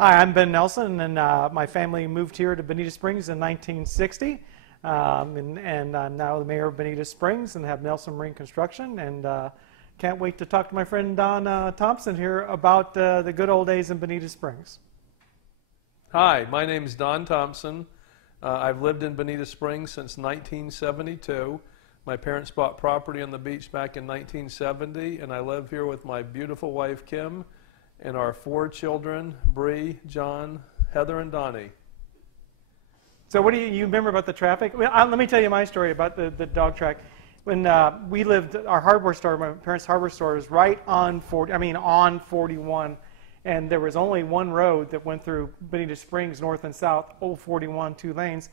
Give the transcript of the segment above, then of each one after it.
Hi, I'm Ben Nelson, and my family moved here to Bonita Springs in 1960, and I'm now the mayor of Bonita Springs and have Nelson Marine Construction, and can't wait to talk to my friend Don Thomson here about the good old days in Bonita Springs. Hi, my name is Don Thomson. I've lived in Bonita Springs since 1972. My parents bought property on the beach back in 1970, and I live here with my beautiful wife, Kim, and our 4 children, Bree, John, Heather, and Donnie. So what do you remember about the traffic? Well, let me tell you my story about the dog track. When we lived, our hardware store, my parents' hardware store was right on 41, and there was only one road that went through Bonita Springs, north and south, Old 41, 2 lanes.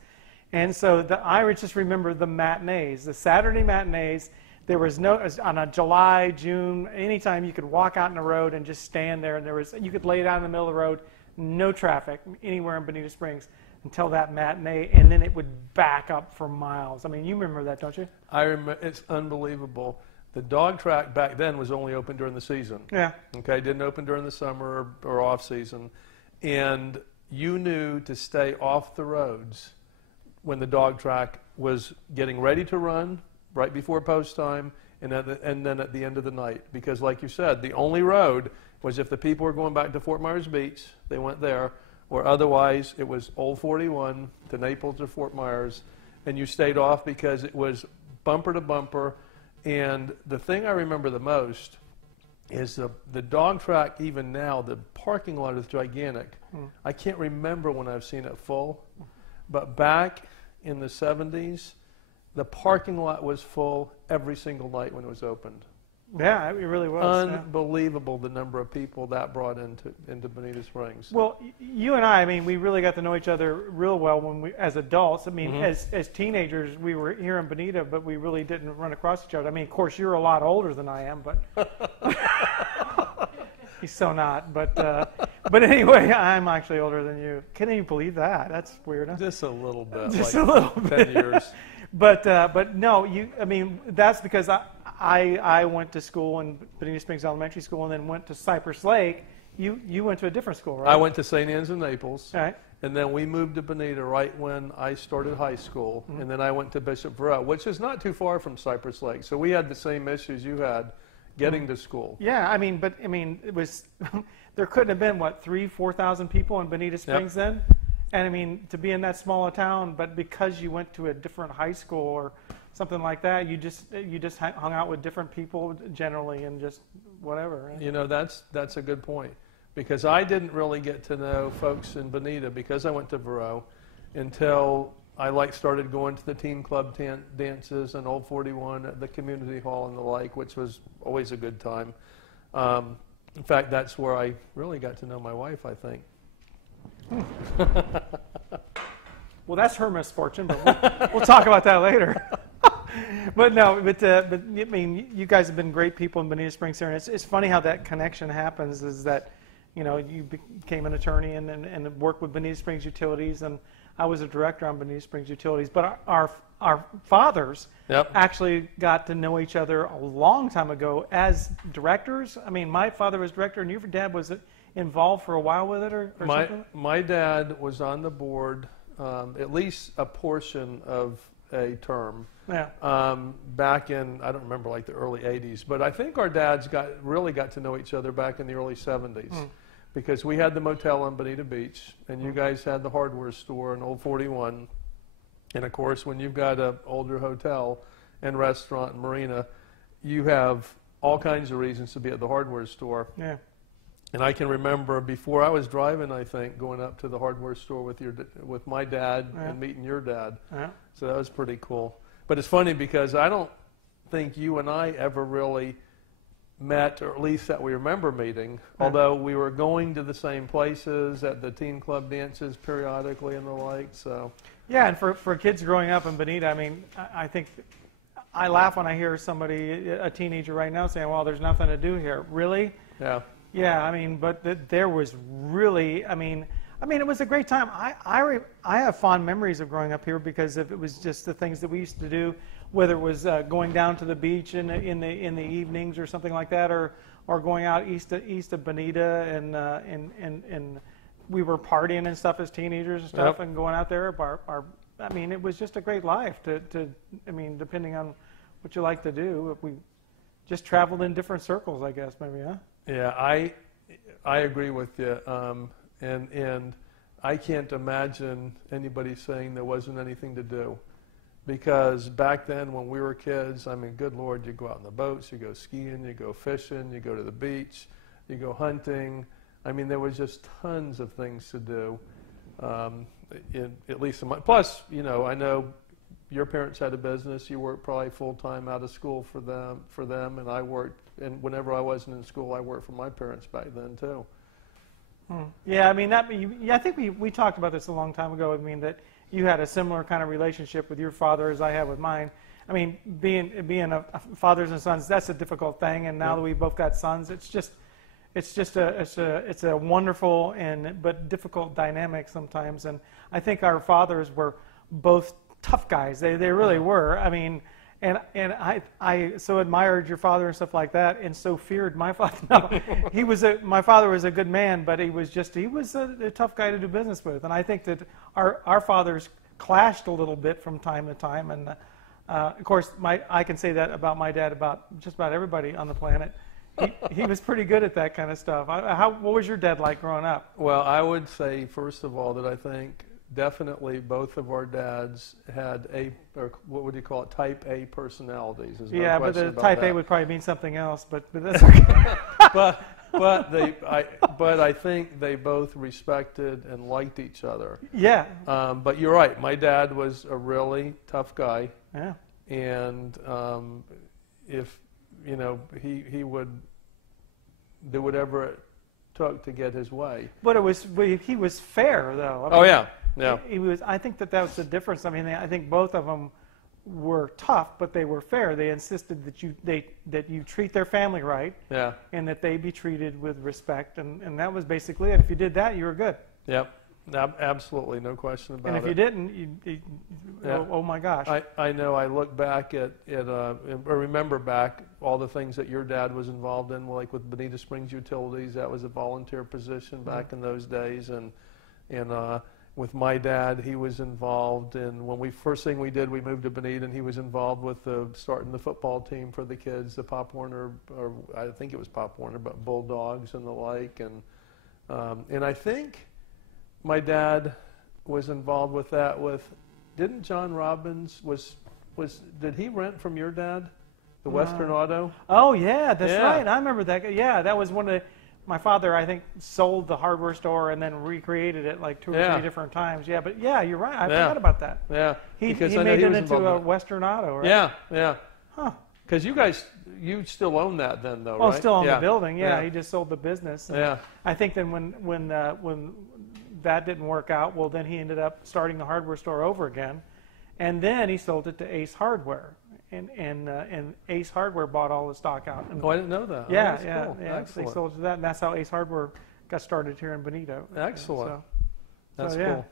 And so I just remember the matinees, the Saturday matinees. There was no, on a July, June, anytime you could walk out in the road and just stand there, and you could lay down in the middle of the road, no traffic anywhere in Bonita Springs until that matinee, and then it would back up for miles. I mean, you remember that, don't you? I remember. It's unbelievable. The dog track back then was only open during the season. Yeah. Okay, didn't open during the summer or off season, and you knew to stay off the roads when the dog track was getting ready to run, right before post time, and then at the end of the night. Because like you said, the only road was if the people were going back to Fort Myers Beach, they went there, or otherwise it was Old 41 to Naples or Fort Myers, and you stayed off because it was bumper to bumper. And the thing I remember the most is the dog track. Even now, the parking lot is gigantic. I can't remember when I've seen it full, but back in the 70s, the parking lot was full every single night when it was opened. Yeah, it really was. Unbelievable, the number of people that brought into Bonita Springs. Well, you and I mean, we really got to know each other real well as adults. I mean, as teenagers, we were here in Bonita, but we really didn't run across each other. I mean, of course, you're a lot older than I am, but he's so not. But anyway, I'm actually older than you. Can you believe that? That's weird. Huh? Just a little bit. Just like a little 10 bit. years. But no, I mean, that's because I went to school in Bonita Springs Elementary School and then went to Cypress Lake. You went to a different school, right? I went to St. Anne's in Naples. All right. And then we moved to Bonita right when I started high school. And then I went to Bishop Verot, which is not too far from Cypress Lake. So we had the same issues you had getting to school. Yeah, I mean, it was, there couldn't have been, what, 3,000-4,000 people in Bonita Springs then? And I mean, to be in that small a town, but because you went to a different high school or something like that, you just hung out with different people generally and just whatever. Right? You know, that's a good point, because I didn't really get to know folks in Bonita because I went to Verot until I started going to the teen club dances and Old 41 at the community hall and the like, which was always a good time. In fact, that's where I really got to know my wife, I think. Well, that's her misfortune, but we'll talk about that later. But I mean, you guys have been great people in Bonita Springs here, and it's funny how that connection happens. Is that, you know, you became an attorney and worked with Bonita Springs Utilities, and I was a director on Bonita Springs Utilities. But our fathers actually got to know each other a long time ago as directors. I mean, my father was director, and your dad was involved for a while with it, or something? My dad was on the board at least a portion of a term. Yeah. Back in, I don't remember, like the early 80s, but I think our dads really got to know each other back in the early 70s because we had the motel on Bonita Beach, and you guys had the hardware store in Old 41. And of course, when you've got an older hotel and restaurant and marina, you have all kinds of reasons to be at the hardware store. Yeah. And I can remember before I was driving, I think, going up to the hardware store with my dad and meeting your dad. Yeah. So that was pretty cool. But it's funny because I don't think you and I ever really met, or at least that we remember meeting, although we were going to the same places at the teen club dances periodically and the like. So. Yeah, and for kids growing up in Bonita, I mean, I think I laugh when I hear somebody, a teenager right now, saying, "Well, there's nothing to do here." Really? Yeah. Yeah, I mean, but there was really, I mean, it was a great time. I have fond memories of growing up here because it was just the things that we used to do, whether it was going down to the beach in the evenings or something like that, or going out east of Bonita and we were partying and stuff as teenagers and stuff, Yep. and going out there. I mean, it was just a great life. I mean, depending on what you like to do, we just traveled in different circles, I guess, maybe, huh? Yeah, I agree with you, and I can't imagine anybody saying there wasn't anything to do, because back then when we were kids, I mean, good Lord, you go out on the boats, you go skiing, you go fishing, you go to the beach, you go hunting. I mean, there was just tons of things to do. At least in my, plus, you know, I know your parents had a business. You worked probably full time out of school for them, and I worked. And whenever I wasn't in school, I worked for my parents back then too. Yeah, I mean, I think we talked about this a long time ago. I mean, that you had a similar kind of relationship with your father as I had with mine. I mean, being a fathers and sons, that's a difficult thing. And now that we both got sons, it's a wonderful but difficult dynamic sometimes. And I think our fathers were both tough guys. They really were. I mean, and I so admired your father and stuff like that, and so feared my father. No, my father was a good man, but he was a tough guy to do business with. And I think that our fathers clashed a little bit from time to time. And of course, I can say that about my dad, about just about everybody on the planet. He was pretty good at that kind of stuff. What was your dad like growing up? Well, I would say, first of all, that I think definitely both of our dads had or what would you call it, type A personalities. There's no but the about type that. A would probably mean something else, but that's okay. but I think they both respected and liked each other. Yeah. But you're right. My dad was a really tough guy. Yeah. And if you know, he would do whatever it took to get his way. But he was fair, though. Oh yeah, yeah. He was. I think that was the difference. I mean, I think both of them were tough, but they were fair. They insisted that you treat their family right. Yeah. And that they be treated with respect, and that was basically it. If you did that, you were good. Yep. Absolutely, no question about it. And if you didn't, oh my gosh. I know. I look back or remember back all the things that your dad was involved in, like with Bonita Springs Utilities. That was a volunteer position back in those days, and with my dad, he was involved in first thing we did, we moved to Bonita, and he was involved with starting the football team for the kids, the Pop Warner, or I think it was Pop Warner, but Bulldogs and the like, and I think my dad was involved with that. Didn't John Robbins did he rent from your dad, the Western Auto? Oh yeah, that's right. I remember that. Yeah, that was one of my father. I think sold the hardware store and then recreated it like 2 or 3 different times. Yeah, but yeah, you're right. I forgot about that. Yeah, he made it into a Western Auto, right? Yeah, yeah. Huh. Because you still own that then, though, right? Well, still own the building. Yeah, he just sold the business. Yeah. I think then when that didn't work out, well, then he ended up starting the hardware store over again, and then he sold it to Ace Hardware, and Ace Hardware bought all the stock out. And, I didn't know that. Yeah, cool. They sold it to that, and that's how Ace Hardware got started here in Bonita. Excellent. That's cool.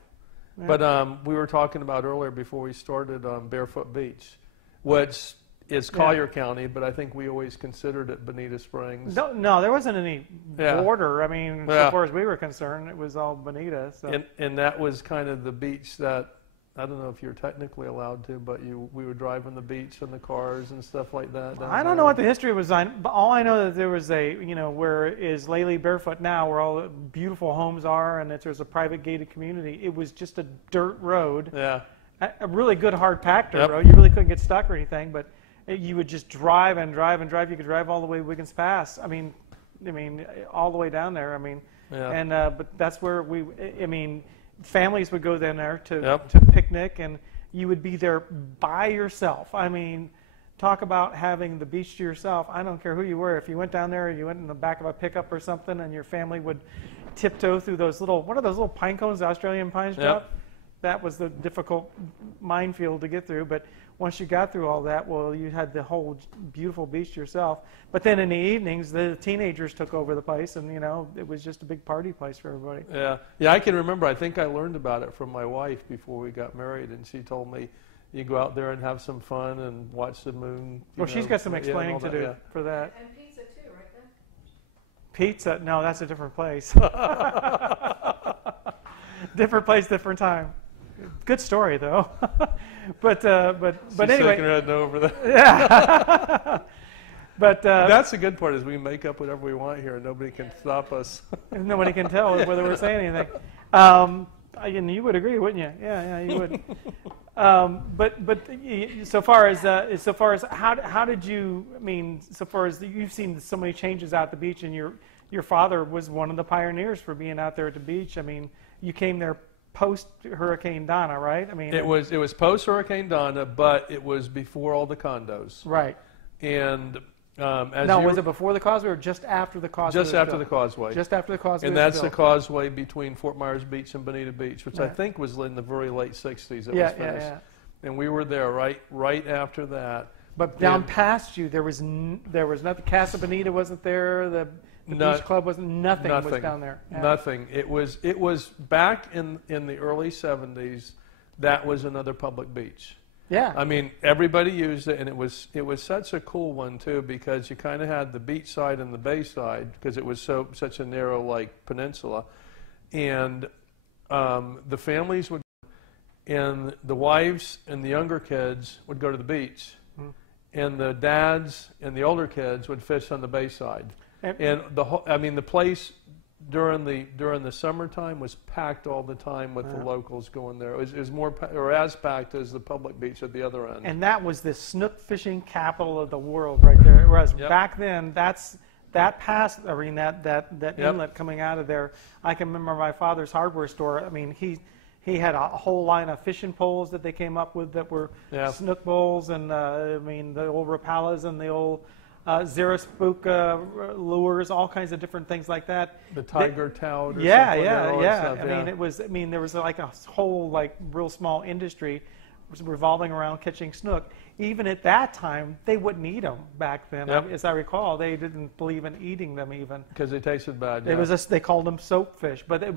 Yeah. But we were talking about earlier before we started Barefoot Beach, which is Collier County, but I think we always considered it Bonita Springs. No, there wasn't any border. I mean, so far as we were concerned, it was all Bonita. So. And that was kind of the beach that, I don't know if you're technically allowed to, but we would drive on the beach in the cars and stuff like that. I don't know what the history was on, but all I know that there was where is Laley Barefoot now, where all the beautiful homes are, and there's a private gated community. It was just a dirt road. Yeah. A really good hard packed dirt road. You really couldn't get stuck or anything, but you would just drive and drive and drive. You could drive all the way Wiggins Pass. I mean, all the way down there. I mean, but that's where families would go down there to picnic, and you would be there by yourself. I mean, talk about having the beach to yourself. I don't care who you were. If you went down there and you went in the back of a pickup or something, and your family would tiptoe through those what are those little pine cones the Australian pines drop? That was the difficult minefield to get through. But once you got through all that, well, you had the whole beautiful beach to yourself. But then in the evenings, the teenagers took over the place, and it was just a big party place for everybody. Yeah. I can remember. I think I learned about it from my wife before we got married, and she told me you go out there and have some fun and watch the moon. Well, she's got some explaining to do for that. And pizza too, right then? Pizza? No, that's a different place. Different place, different time. Good story though. but She's anyway. shaking her head no over there. Yeah. But that's the good part is we make up whatever we want here, and nobody can stop us. nobody can tell whether we're saying anything. And you would agree, wouldn't you? Yeah, you would. But so far as how did you? I mean, so far as you've seen so many changes out at the beach, and your father was one of the pioneers for being out there at the beach. I mean, you came there post Hurricane Donna, right? I mean, it was post Hurricane Donna, but it was before all the condos. Right. And was it before the causeway or just after the causeway? Just after the causeway. Just after the causeway. And that's the causeway between Fort Myers Beach and Bonita Beach, which I think was in the very late '60s. It was finished. Yeah. And we were there right after that. But down past you, there was nothing. Casa Bonita wasn't there. The beach club wasn't. Nothing was down there. Yeah. Nothing. It was back in the early '70s. That was another public beach. Yeah. I mean, everybody used it, and it was such a cool one too, because you kind of had the beach side and the bay side, because it was such a narrow like peninsula, and the families would, and the wives and the younger kids would go to the beach, and the dads and the older kids would fish on the bay side, and the place during the summertime was packed all the time with the locals going there. It was more or as packed as the public beach at the other end. And that was the snook fishing capital of the world right there. Whereas back then, that inlet coming out of there. I can remember my father's hardware store. I mean, he had a whole line of fishing poles that they came up with that were snook bowls, and the old Rapalas and the old Xerospook lures, all kinds of different things like that. The tiger tout. Yeah. There was like a whole like real small industry revolving around catching snook. Even at that time, they wouldn't eat them back then. As I recall, they didn't believe in eating them even because they tasted bad. Yeah. They called them soap fish, but it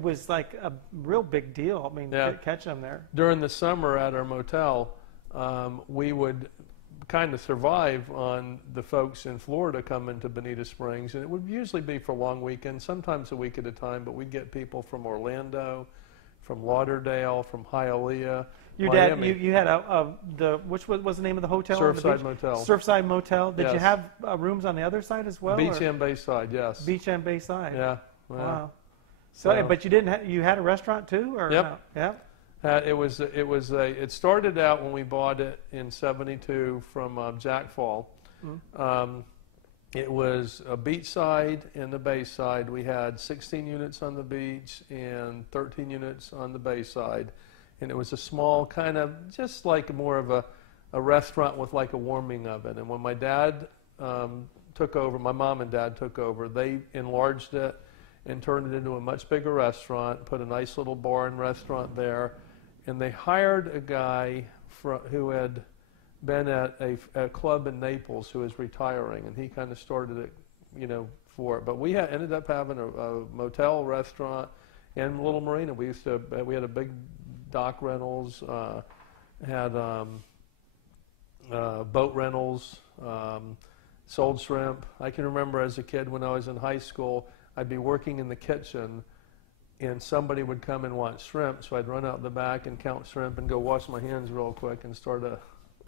was like a real big deal. I mean, catching them there. During the summer at our motel, we would kind of survive on the folks in Florida coming to Bonita Springs, and it would usually be for long weekends, sometimes a week at a time, but we'd get people from Orlando, from Lauderdale, from Hialeah, Miami. You had which was the name of the hotel? Surfside Motel. Surfside Motel. Did you have rooms on the other side as well? Beach and Bayside, yes. Beach and Bayside. Yeah. Wow. So, but you didn't. You had a restaurant too, or no? Yeah. It started out when we bought it in '72 from Jack Fall. It was a beach side and a bay side. We had 16 units on the beach and 13 units on the bay side, and it was a small kind of just like more of a restaurant with like a warming oven. And when my dad took over, my mom and dad took over, they enlarged it and turned it into a much bigger restaurant, put a nice little bar and restaurant there. And they hired a guy who had been at a club in Naples who was retiring, and he kind of started it, for it. But we ended up having a motel, restaurant, and a little marina. We had a big dock rentals, had boat rentals, sold shrimp. I can remember as a kid when I was in high school, I'd be working in the kitchen, and somebody would come and want shrimp, so I'd run out the back and count shrimp and go wash my hands real quick and start a...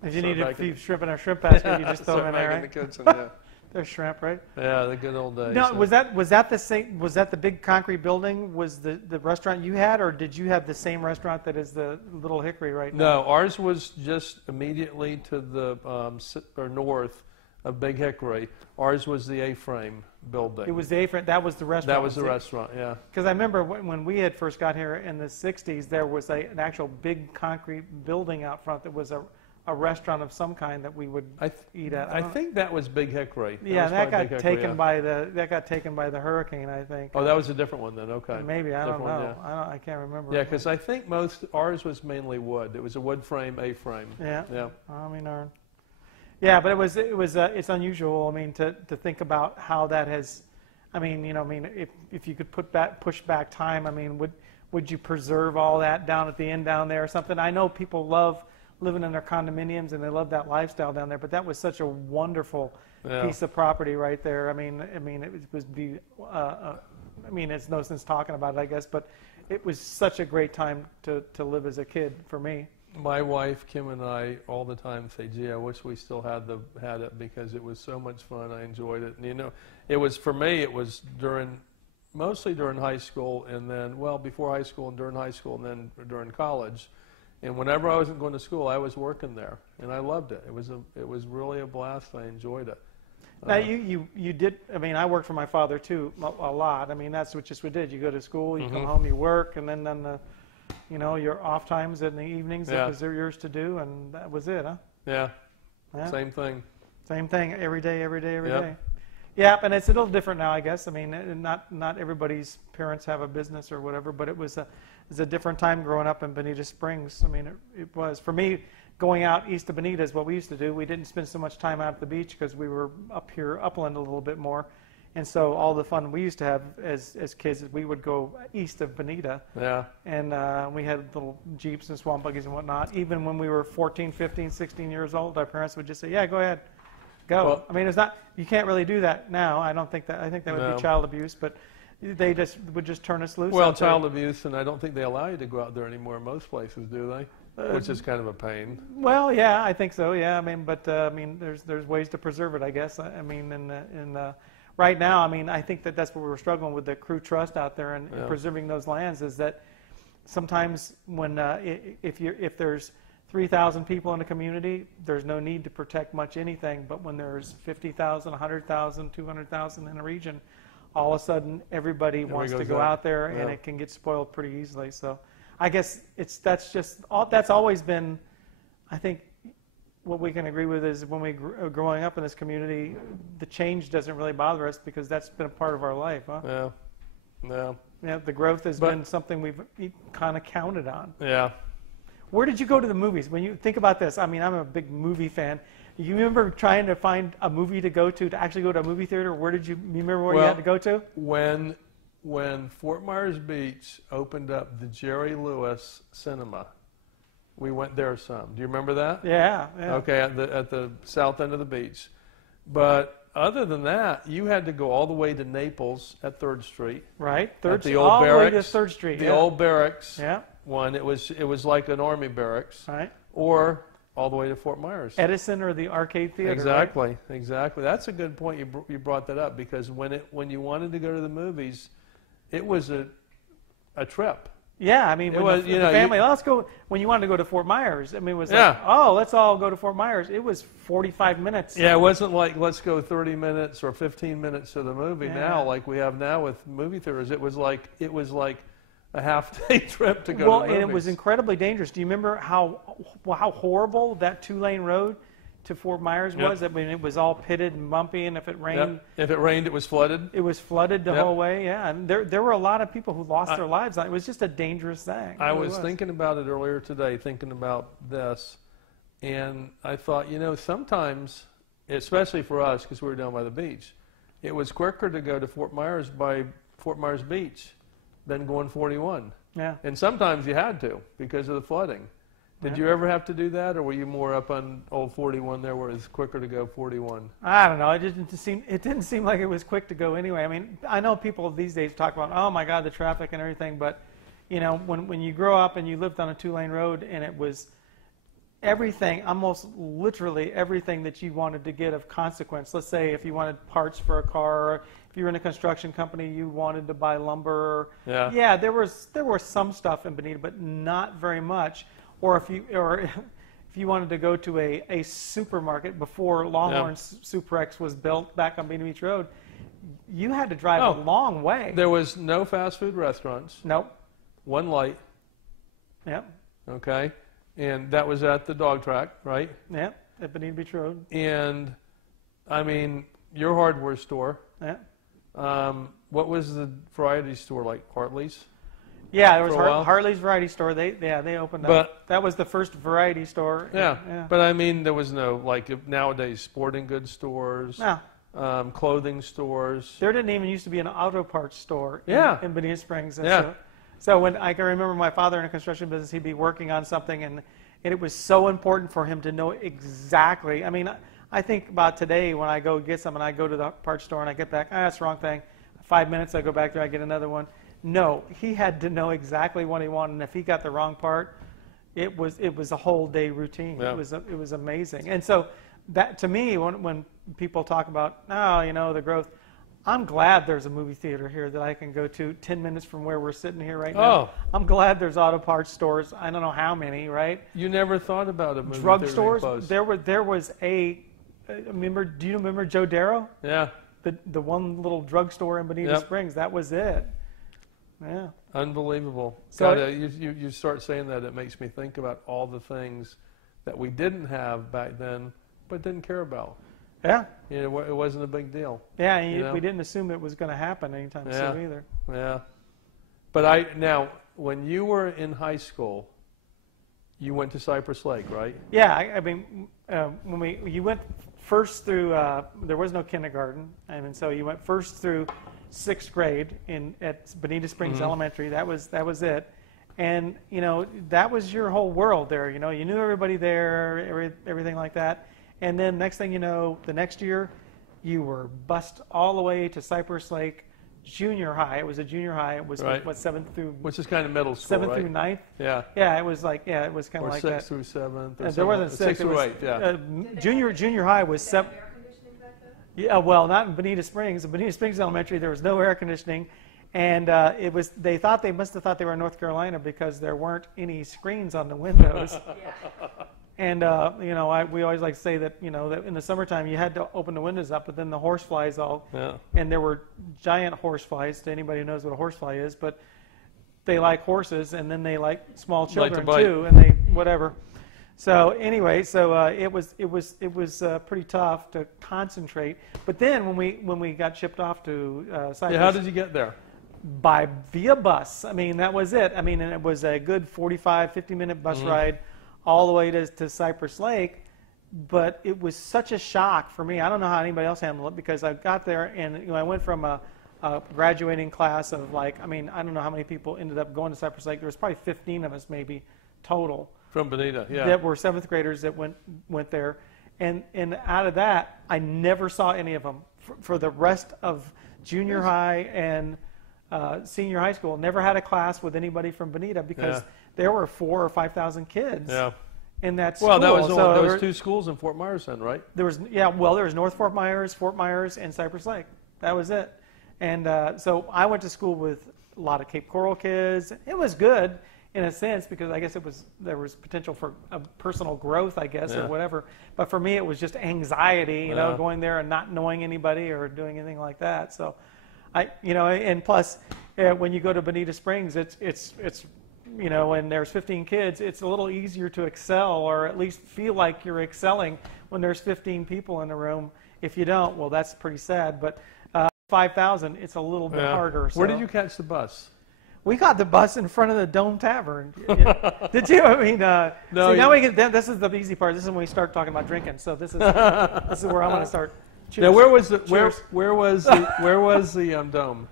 If you need a few shrimp in a shrimp basket, you just throw them in there, right? In the kitchen, yeah. There's shrimp, right? Yeah, the good old days. No, was that the same? Was that the big concrete building? Was the restaurant you had, or did you have the same restaurant that is the Little Hickory right now? No, ours was just immediately to the north of Big Hickory. Ours was the A-frame building. It was the A-frame. That was the restaurant. That was the restaurant, yeah. Because I remember when we had first got here in the 60s, there was an actual big concrete building out front that was a restaurant of some kind that we would eat at. I think that was Big Hickory. That got taken by the hurricane, I think. Oh, that was a different one then. Okay. Maybe, I don't know. I can't remember. Yeah, because I think ours was mainly wood. It was a wood frame, A-frame. Yeah. Yeah. I mean, yeah, but it's unusual. I mean, to think about how that has. I mean, if you could push back time, I mean, would you preserve all that down at the end down there or something? I know people love living in their condominiums and they love that lifestyle down there, but that was such a wonderful piece of property right there. I mean, it would be. I mean, it's no sense talking about it, I guess, but it was such a great time to live as a kid for me. My wife Kim and I all the time say, "Gee, I wish we still had it because it was so much fun. I enjoyed it." And you know, it was for me. It was mostly during high school, and then before high school and during high school, and then during college. And whenever I wasn't going to school, I was working there, and I loved it. It was really a blast. I enjoyed it. Now you did. I mean, I worked for my father too a lot. I mean, that's what we did. You go to school, you come home, you work, and then your off times in the evenings, it was yours to do, and that was it, huh? Yeah. Yeah. Same thing. Same thing every day. Yeah, and it's a little different now, I guess. I mean, not everybody's parents have a business or whatever, but it was a different time growing up in Bonita Springs. I mean, it was for me. Going out east of Bonita is what we used to do. We didn't spend so much time out at the beach because we were up here upland a little bit more. And so all the fun we used to have as kids is we would go east of Bonita. Yeah. And we had little Jeeps and swamp buggies and whatnot. Even when we were 14, 15, 16 years old, our parents would just say, yeah, go ahead. Go. Well, I mean, it's not, you can't really do that now. I think that would be child abuse, but they would just turn us loose. Well, child abuse, and I don't think they allow you to go out there anymore in most places, do they? Which is kind of a pain. Well, yeah, I think so. Yeah, I mean, but there's ways to preserve it, I guess. I mean, right now, I mean, I think that's what we're struggling with the crew trust out there and preserving those lands is that sometimes when if there's 3,000 people in a community, there's no need to protect much anything. But when there's 50,000, 100,000, 200,000 in a region, all of a sudden everybody wants to go out there, and it can get spoiled pretty easily. So. I guess that's always been, I think, what we can agree with is when we growing up in this community, the change doesn't really bother us because that's been a part of our life, huh? Yeah, yeah. Yeah, the growth has been something we've kind of counted on. Yeah. Where did you go to the movies? When you think about this, I mean, I'm a big movie fan. You remember trying to find a movie to go to actually go to a movie theater? Where did you remember where you had to go to? When Fort Myers Beach opened up the Jerry Lewis Cinema, we went there some. Do you remember that? Yeah. Okay, at the south end of the beach. But other than that, you had to go all the way to Naples at 3rd Street. Right, the old all barracks, the way to 3rd Street. The old barracks one. It was like an army barracks. Right. Or all the way to Fort Myers. Edison or the Arcade Theater. Exactly, right? Exactly. That's a good point. You brought that up because when you wanted to go to the movies, it was a trip. Yeah, I mean, it was, the family, let's go. When you wanted to go to Fort Myers, I mean, it was like, oh, let's all go to Fort Myers. It was 45 minutes. Yeah, it wasn't like, let's go 30 minutes or 15 minutes to the movie now, like we have now with movie theaters. It was like a half-day trip to go to the movies. Well, and it was incredibly dangerous. Do you remember how horrible that 2-lane road to Fort Myers was? I mean, it was all pitted and bumpy, and if it rained... If it rained, it was flooded? It was flooded the whole way, yeah. And there were a lot of people who lost their lives. It was just a dangerous thing. I was thinking about it earlier today, thinking about this, and I thought, sometimes, especially for us, because we were down by the beach, it was quicker to go to Fort Myers by Fort Myers Beach than going 41. Yeah. And sometimes you had to because of the flooding. Did you ever have to do that, or were you more up on old 41 there where it's quicker to go 41? I don't know. It didn't seem like it was quick to go anyway. I mean, I know people these days talk about, oh my God, the traffic and everything, but when you grow up and you lived on a 2-lane road and it was everything, almost literally everything that you wanted to get of consequence. Let's say if you wanted parts for a car, or if you were in a construction company, you wanted to buy lumber. Yeah, there was some stuff in Bonita, but not very much. Or if you wanted to go to a supermarket before Longhorn Superex was built back on Bonita Beach Road, you had to drive a long way. There was no fast food restaurants. Nope. One Light. Yep. Okay. And that was at the dog track, right? Yep, at Bonita Beach Road. And, I mean, your hardware store. Yeah. What was the variety store like? Hartley's? Yeah, there was Hartley's Variety Store. They opened up. But that was the first variety store. Yeah. But I mean, there was no nowadays sporting goods stores. No. Clothing stores. There didn't even used to be an auto parts store in Bonita Springs. And so when I can remember my father in a construction business, he'd be working on something, and it was so important for him to know exactly. I mean, I think about today when I go get something, I go to the parts store and I get back, that's the wrong thing. 5 minutes, I go back there, I get another one. No, he had to know exactly what he wanted, and if he got the wrong part, it was a whole day routine. Yeah. It was amazing. And so that, to me, when people talk about, oh, you know, the growth, I'm glad there's a movie theater here that I can go to 10 minutes from where we're sitting here right now. Oh. I'm glad there's auto parts stores. I don't know how many, right? You never thought about a movie Drug theater stores. close. There was a. Remember? Do you remember Joe Darrow? Yeah. The one little drugstore in Bonita Yep. Springs. That was it. Yeah. Unbelievable. So God, you start saying that, it makes me think about all the things that we didn't have back then, but didn't care about. Yeah. You know, it wasn't a big deal. Yeah, and You know? we didn't assume it was going to happen anytime Yeah. soon either. Yeah. But now, when you were in high school, you went to Cypress Lake, right? Yeah, I mean, when you went first through, there was no kindergarten, and so you went first through 6th grade at Bonita Springs Mm-hmm. Elementary. That was it, and you know that was your whole world there. You know, you knew everybody there, everything like that, and then next thing you know, the next year, you were bussed all the way to Cypress Lake Junior High. It was a junior high. It was Right. what 7th through Which is kind of middle school, 7th right? through 9th. Yeah. Yeah, it was like it was kind Or of like 6th that. through 7th. There wasn't 6th. Through It was, 8, yeah. Junior high was 7. Air conditioning back then? Yeah, well, not in Bonita Springs. In Bonita Springs Elementary, there was no air conditioning, and they must have thought they were in North Carolina because there weren't any screens on the windows. Yeah. And you know, we always like to say that, you know, that in the summertime you had to open the windows up, but then the horseflies Yeah. and there were giant horseflies. To anybody who knows what a horsefly is, but they like horses, and then they like small children bite. too, and they whatever. So anyway, it was pretty tough to concentrate. But then when we got shipped off to Cypress, Yeah, how did you get there? via bus. I mean, that was it. I mean, and it was a good 45, 50-minute bus ride all the way to Cypress Lake. But it was such a shock for me. I don't know how anybody else handled it, because I got there and, you know, I went from a graduating class of I don't know how many people ended up going to Cypress Lake. There was probably 15 of us maybe total. From Bonita, yeah. That were 7th graders that went there. And out of that, I never saw any of them. For the rest of junior high and senior high school, never had a class with anybody from Bonita, because there were 4,000 or 5,000 kids in that school. Well, there So was 2 schools in Fort Myers then, right? there was North Fort Myers, and Cypress Lake. That was it. And so I went to school with a lot of Cape Coral kids. It was good in a sense, because I guess there was potential for a personal growth, I guess, or whatever. But for me, it was just anxiety, you know, going there and not knowing anybody or doing anything like that. So and plus, when you go to Bonita Springs, it's you know, when there's 15 kids, it's a little easier to excel, or at least feel like you're excelling when there's 15 people in the room. If you don't, well, that's pretty sad. But 5,000, it's a little bit harder. So. Where did you catch the bus? We got the bus in front of the Dome Tavern. Did you? I mean, No. see, now we get. This is the easy part. This is when we start talking about drinking. So this is where I'm going to start. Cheers. Now, where was the Cheers. where was the Dome?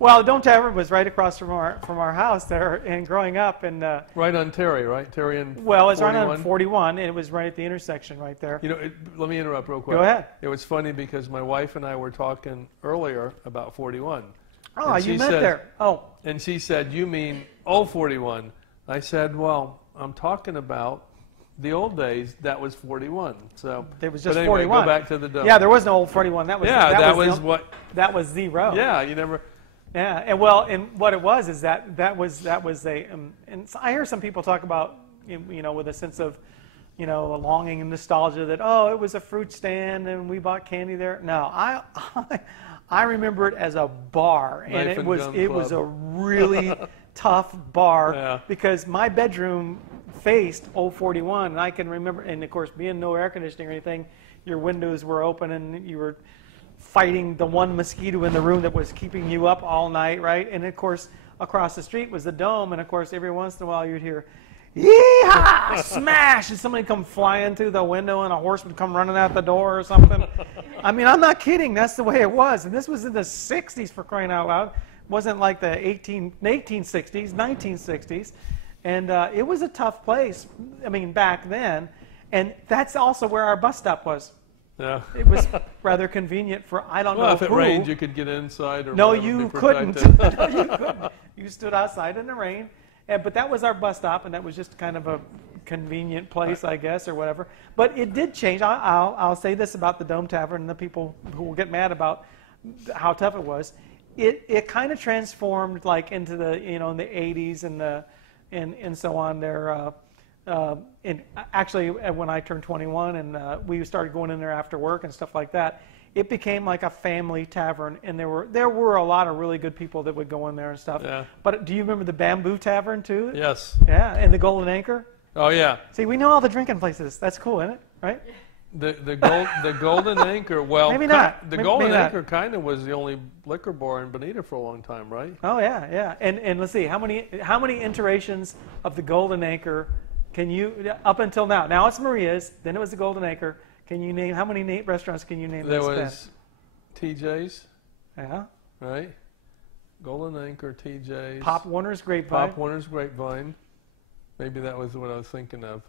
Well, the Dome Tavern was right across from our house there. And growing up, and Right on Terry, right? Terry and well, it's right 41? on 41, and it was right at the intersection right there. You know, let me interrupt real quick. Go ahead. It was funny because my wife and I were talking earlier about 41. Oh, And you she met said- there. Oh, And she said, "You mean old 41?" I said, "Well, I'm talking about the old days. That was 41." So it was just but anyway, 41. Go back to the Dome. Yeah, there was no old 41. That was that was the, what. that was the road. Yeah, you never. Yeah, and what it was is that was a and so I hear some people talk about, you know, with a sense of, you know, a longing and nostalgia that, oh, it was a fruit stand and we bought candy there. No, I remember it as a bar, and Knife it and was gun was club. a really tough bar Yeah. because my bedroom faced Old 41, and I can remember, and of course, being no air conditioning or anything, your windows were open and you were fighting the one mosquito in the room that was keeping you up all night, right? And of course, across the street was the Dome, and of course, every once in a while you'd hear, "Yee-haw!" Smash, and somebody come flying through the window, and a horse would come running out the door or something. I mean, I'm not kidding. That's the way it was, and this was in the '60s, for crying out loud. It wasn't like the 1860s, 1960s, and it was a tough place. I mean, back then, and that's also where our bus stop was. Yeah. It was rather convenient for I don't know Well, if it who. rained, you could get inside or No, whatever, you be couldn't. protected. No, you couldn't. You stood outside in the rain. But that was our bus stop, and that was just kind of a convenient place, I guess, or whatever. But it did change. I'll say this about the Dome Tavern, and the people who will get mad about how tough it was. It kind of transformed like into the in the 80s and so on there. And actually, when I turned 21 and we started going in there after work and stuff like that, it became like a family tavern, and there were a lot of really good people that would go in there and stuff. Yeah. But do you remember the Bamboo Tavern too? Yes. Yeah, and the Golden Anchor. Oh yeah. See, we know all the drinking places. That's cool, isn't it? Right? The Golden Anchor. Well, Maybe not. The Maybe Golden not. Anchor kind of was the only liquor bar in Bonita for a long time, right? Oh yeah, yeah. And let's see, how many iterations of the Golden Anchor can you up until now? Now it's Maria's. Then it was the Golden Anchor. Can you name how many restaurants can you name? There that's was TJ's. Yeah. Right. Golden Anchor, TJ's. Pop Warner's Grapevine. Pop Warner's Grapevine. Maybe that was what I was thinking of.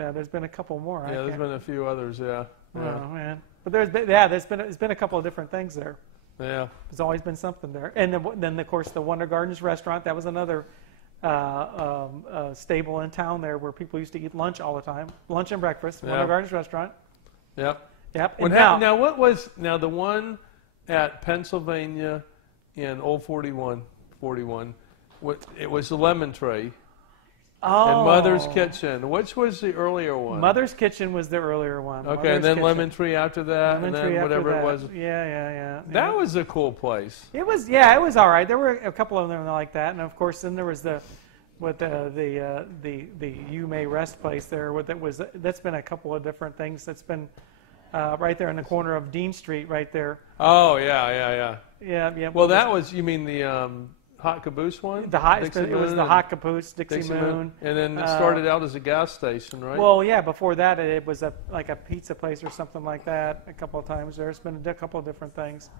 Yeah, there's been a couple more. Yeah, there's been a few others. Yeah. Oh Yeah. man, but there's been a couple of different things there. Yeah. There's always been something there, and then of course the Wonder Gardens restaurant. That was another stable in town there where people used to eat lunch all the time, lunch and breakfast. Yeah. Wonder Gardens restaurant. Yep. Yep. What And now what was the one at Pennsylvania in Old 41? It was the Lemon Tree. Oh. And Mother's Kitchen. Which was the earlier one? Mother's Kitchen was the earlier one. Okay, Mother's and then Kitchen. Lemon Tree after that, Lemon and Tree then after whatever that. it was. Yeah. That was a cool place. It was, yeah, it was all right. There were a couple of them like that, and of course, then there was the You May Rest place there. That's been a couple of different things. That's been right there in the corner of Dean Street, right there. Oh yeah. Yeah. Well, that was, you mean the Hot Caboose one? It was the Hot Caboose, Caboose, Dixie Moon. and then it started out as a gas station, right? Well, yeah. Before that, it was like a pizza place or something like that. A couple of times there's been a couple of different things,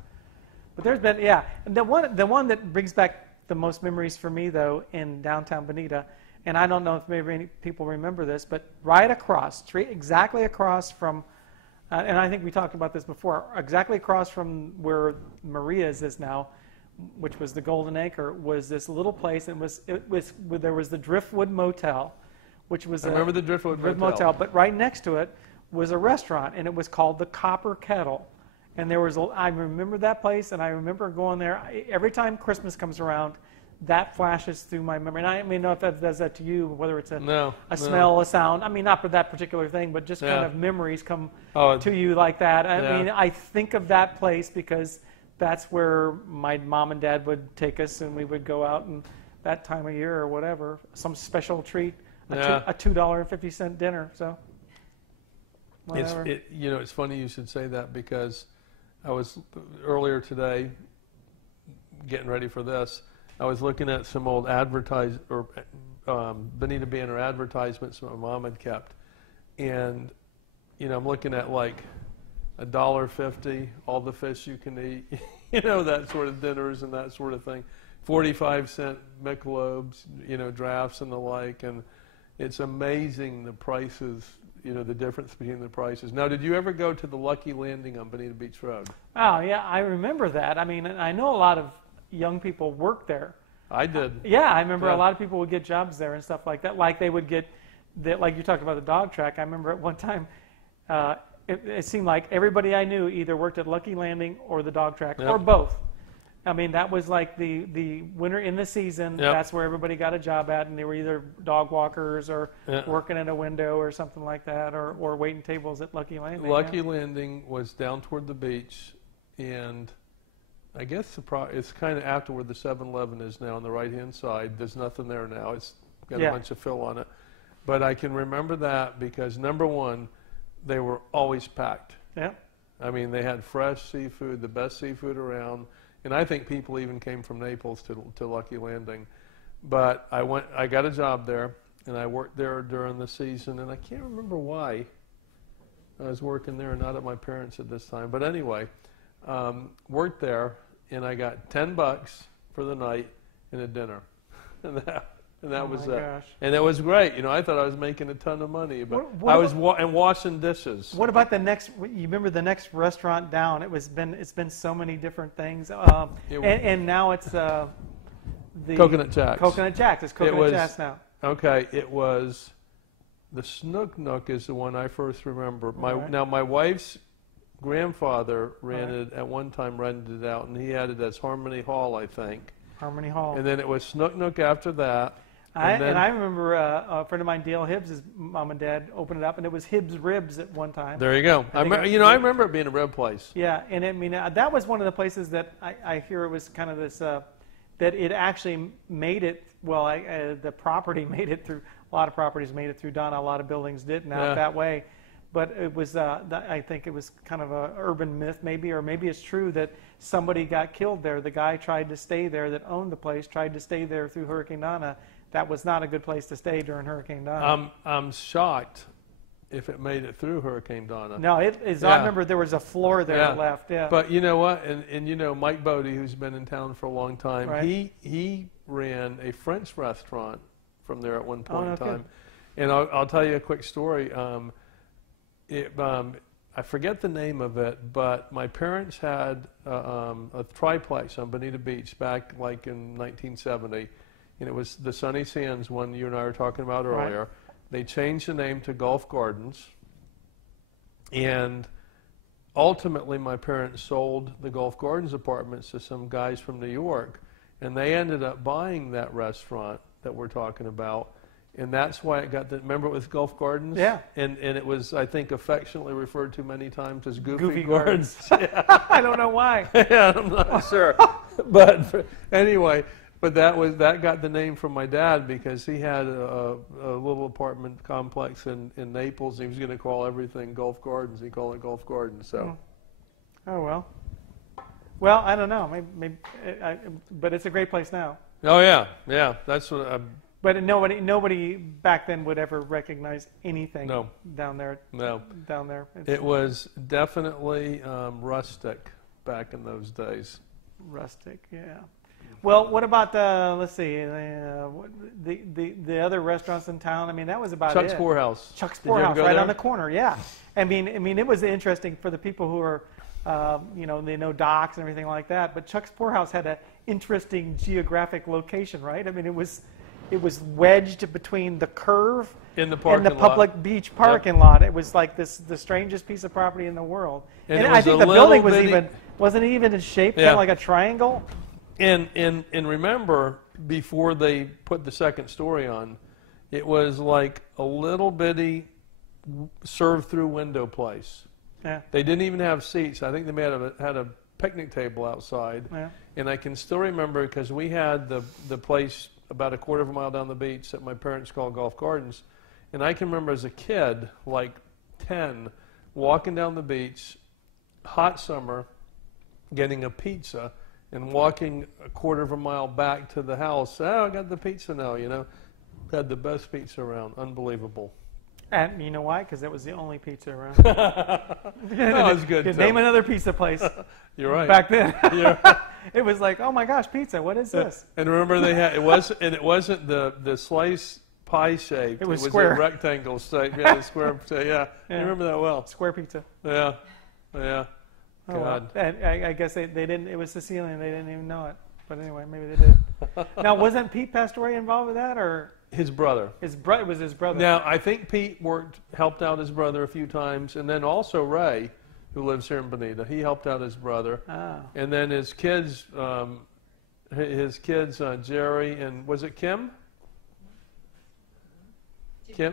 but there's been the one that brings back the most memories for me though in downtown Bonita, and I don't know if maybe any people remember this, but right across street, exactly across from, and I think we talked about this before, exactly across from where Maria's is now, which was the Golden Acre, was this little place. There was the Driftwood Motel, which was I remember the Driftwood Motel, but right next to it was a restaurant, and it was called the Copper Kettle. And I remember that place, and I remember going there every time Christmas comes around. That flashes through my memory. And I mean, know if that does that to you, whether it's a smell, a sound. I mean, not for that particular thing, but just kind of memories come to you like that. I mean, I think of that place because that's where my mom and dad would take us, and we would go out and that time of year or whatever, some special treat, a $2.50 dinner. So whatever. It's funny you should say that because I was earlier today getting ready for this. I was looking at some old Bonita Banner advertisements my mom had kept, and I'm looking at like $1.50, all the fish you can eat, that sort of dinners and that sort of thing. 45-cent Michelobes, drafts and the like, and it's amazing the prices, the difference between the prices. Now, did you ever go to the Lucky Landing on Bonita Beach Road? Oh yeah, I remember that. I mean, I know a lot of young people work there. I did. Yeah, I remember a lot of people would get jobs there and stuff like that. Like they would get, like you talked about the dog track. I remember at one time, it seemed like everybody I knew either worked at Lucky Landing or the dog track or both. I mean, that was like the winter in the season. Yep. That's where everybody got a job at, and they were either dog walkers or working at a window or something like that, or waiting tables at Lucky Landing. Lucky Landing was down toward the beach, and I guess it's kind of after where the 7-Eleven is now on the right-hand side. There's nothing there now. It's got a bunch of fill on it. But I can remember that because, number one, they were always packed. Yeah. I mean, they had fresh seafood, the best seafood around. And I think people even came from Naples to Lucky Landing. But I got a job there, and I worked there during the season. And I can't remember why I was working there, not at my parents at this time. But anyway, worked there, and I got $10 for the night and a dinner. And And that was gosh. and it was great. You know, I thought I was making a ton of money, but What I was washing dishes. What about the next? You remember the next restaurant down? It's been so many different things, and now it's the Coconut Jacks. Coconut Jacks. It's Coconut Jacks now. Okay, it was the Snook Nook is the one I first remember. Right. Now my wife's grandfather rented at one time rented it out, and he had it as Harmony Hall, I think. Harmony Hall. And then it was Snook Nook after that. And I remember a friend of mine, Dale Hibbs' mom and dad opened it up, and it was Hibbs Ribs at one time. There you go. I remember it being a rib place. Yeah, and I mean that was one of the places that I hear it was kind of this that it actually made it. Well, the property made it through. A lot of properties made it through Donna. A lot of buildings didn't out that way. But it was, I think it was kind of an urban myth maybe, or maybe it's true that somebody got killed there. The guy tried to stay there that owned the place, tried to stay there through Hurricane Donna. That was not a good place to stay during Hurricane Donna. I'm shocked if it made it through Hurricane Donna. No, it is. Yeah. I remember there was a floor there left. Yeah. But you know what? And you know Mike Bodie, who's been in town for a long time, right. he ran a French restaurant from there at one point in time. Good. And I'll tell you a quick story. I forget the name of it, but my parents had a triplex on Bonita Beach back like in 1970. And it was the Sunny Sands one you and I were talking about earlier. Right. They changed the name to Gulf Gardens. And ultimately, my parents sold the Gulf Gardens apartments to some guys from New York. And they ended up buying that restaurant that we're talking about. And that's why it got the, remember it was Gulf Gardens? Yeah. And it was, I think, affectionately referred to many times as Goofy Gardens. Yeah. I don't know why. Yeah, I'm not sure. But anyway, but that got the name from my dad because he had a little apartment complex in Naples. He was going to call everything Gulf Gardens. He called it Gulf Gardens. So. Oh, well. Well, I don't know. Maybe but it's a great place now. Oh, yeah. Yeah, that's what But nobody back then would ever recognize anything down there. No. Down there. It was definitely rustic back in those days. Rustic, yeah. Well, what about let's see, the other restaurants in town? I mean, that was about Chuck's it. Poorhouse. Chuck's Poorhouse, right on the corner. Yeah. I mean, it was interesting for the people who are, they know docks and everything like that. But Chuck's Poorhouse had an interesting geographic location, right? I mean, it was wedged between the curve and the public beach parking lot. It was like the strangest piece of property in the world. And I think the building wasn't even in shape, kind of like a triangle. And remember, before they put the second story on, it was like a little bitty serve-through window place. Yeah. They didn't even have seats. I think they may have had a picnic table outside. Yeah. And I can still remember because we had the place about a quarter of a mile down the beach that my parents called Gulf Gardens. And I can remember as a kid, like 10, walking down the beach, hot summer, getting a pizza, and walking a quarter of a mile back to the house. Oh, I got the pizza now, Had the best pizza around. Unbelievable. And you know why? Because it was the only pizza around. That was good, too. Name another pizza place. You're right. Back then. It was like, oh my gosh, pizza, what is this? And remember they had, it wasn't the slice pie shape. It was square. A rectangle shape. Yeah, the square shape. Yeah. I remember that well. Square pizza. Yeah. Yeah. Oh, God. Well. I guess they didn't, it was Sicilian, they didn't even know it. But anyway, maybe they did. Now, wasn't Pete Pastore involved with that, or? His brother. It was his brother. Now, I think Pete helped out his brother a few times, and then also Ray, who lives here in Bonita, he helped out his brother. Ah. And then his kids, Jerry and, was it Kim? Kim?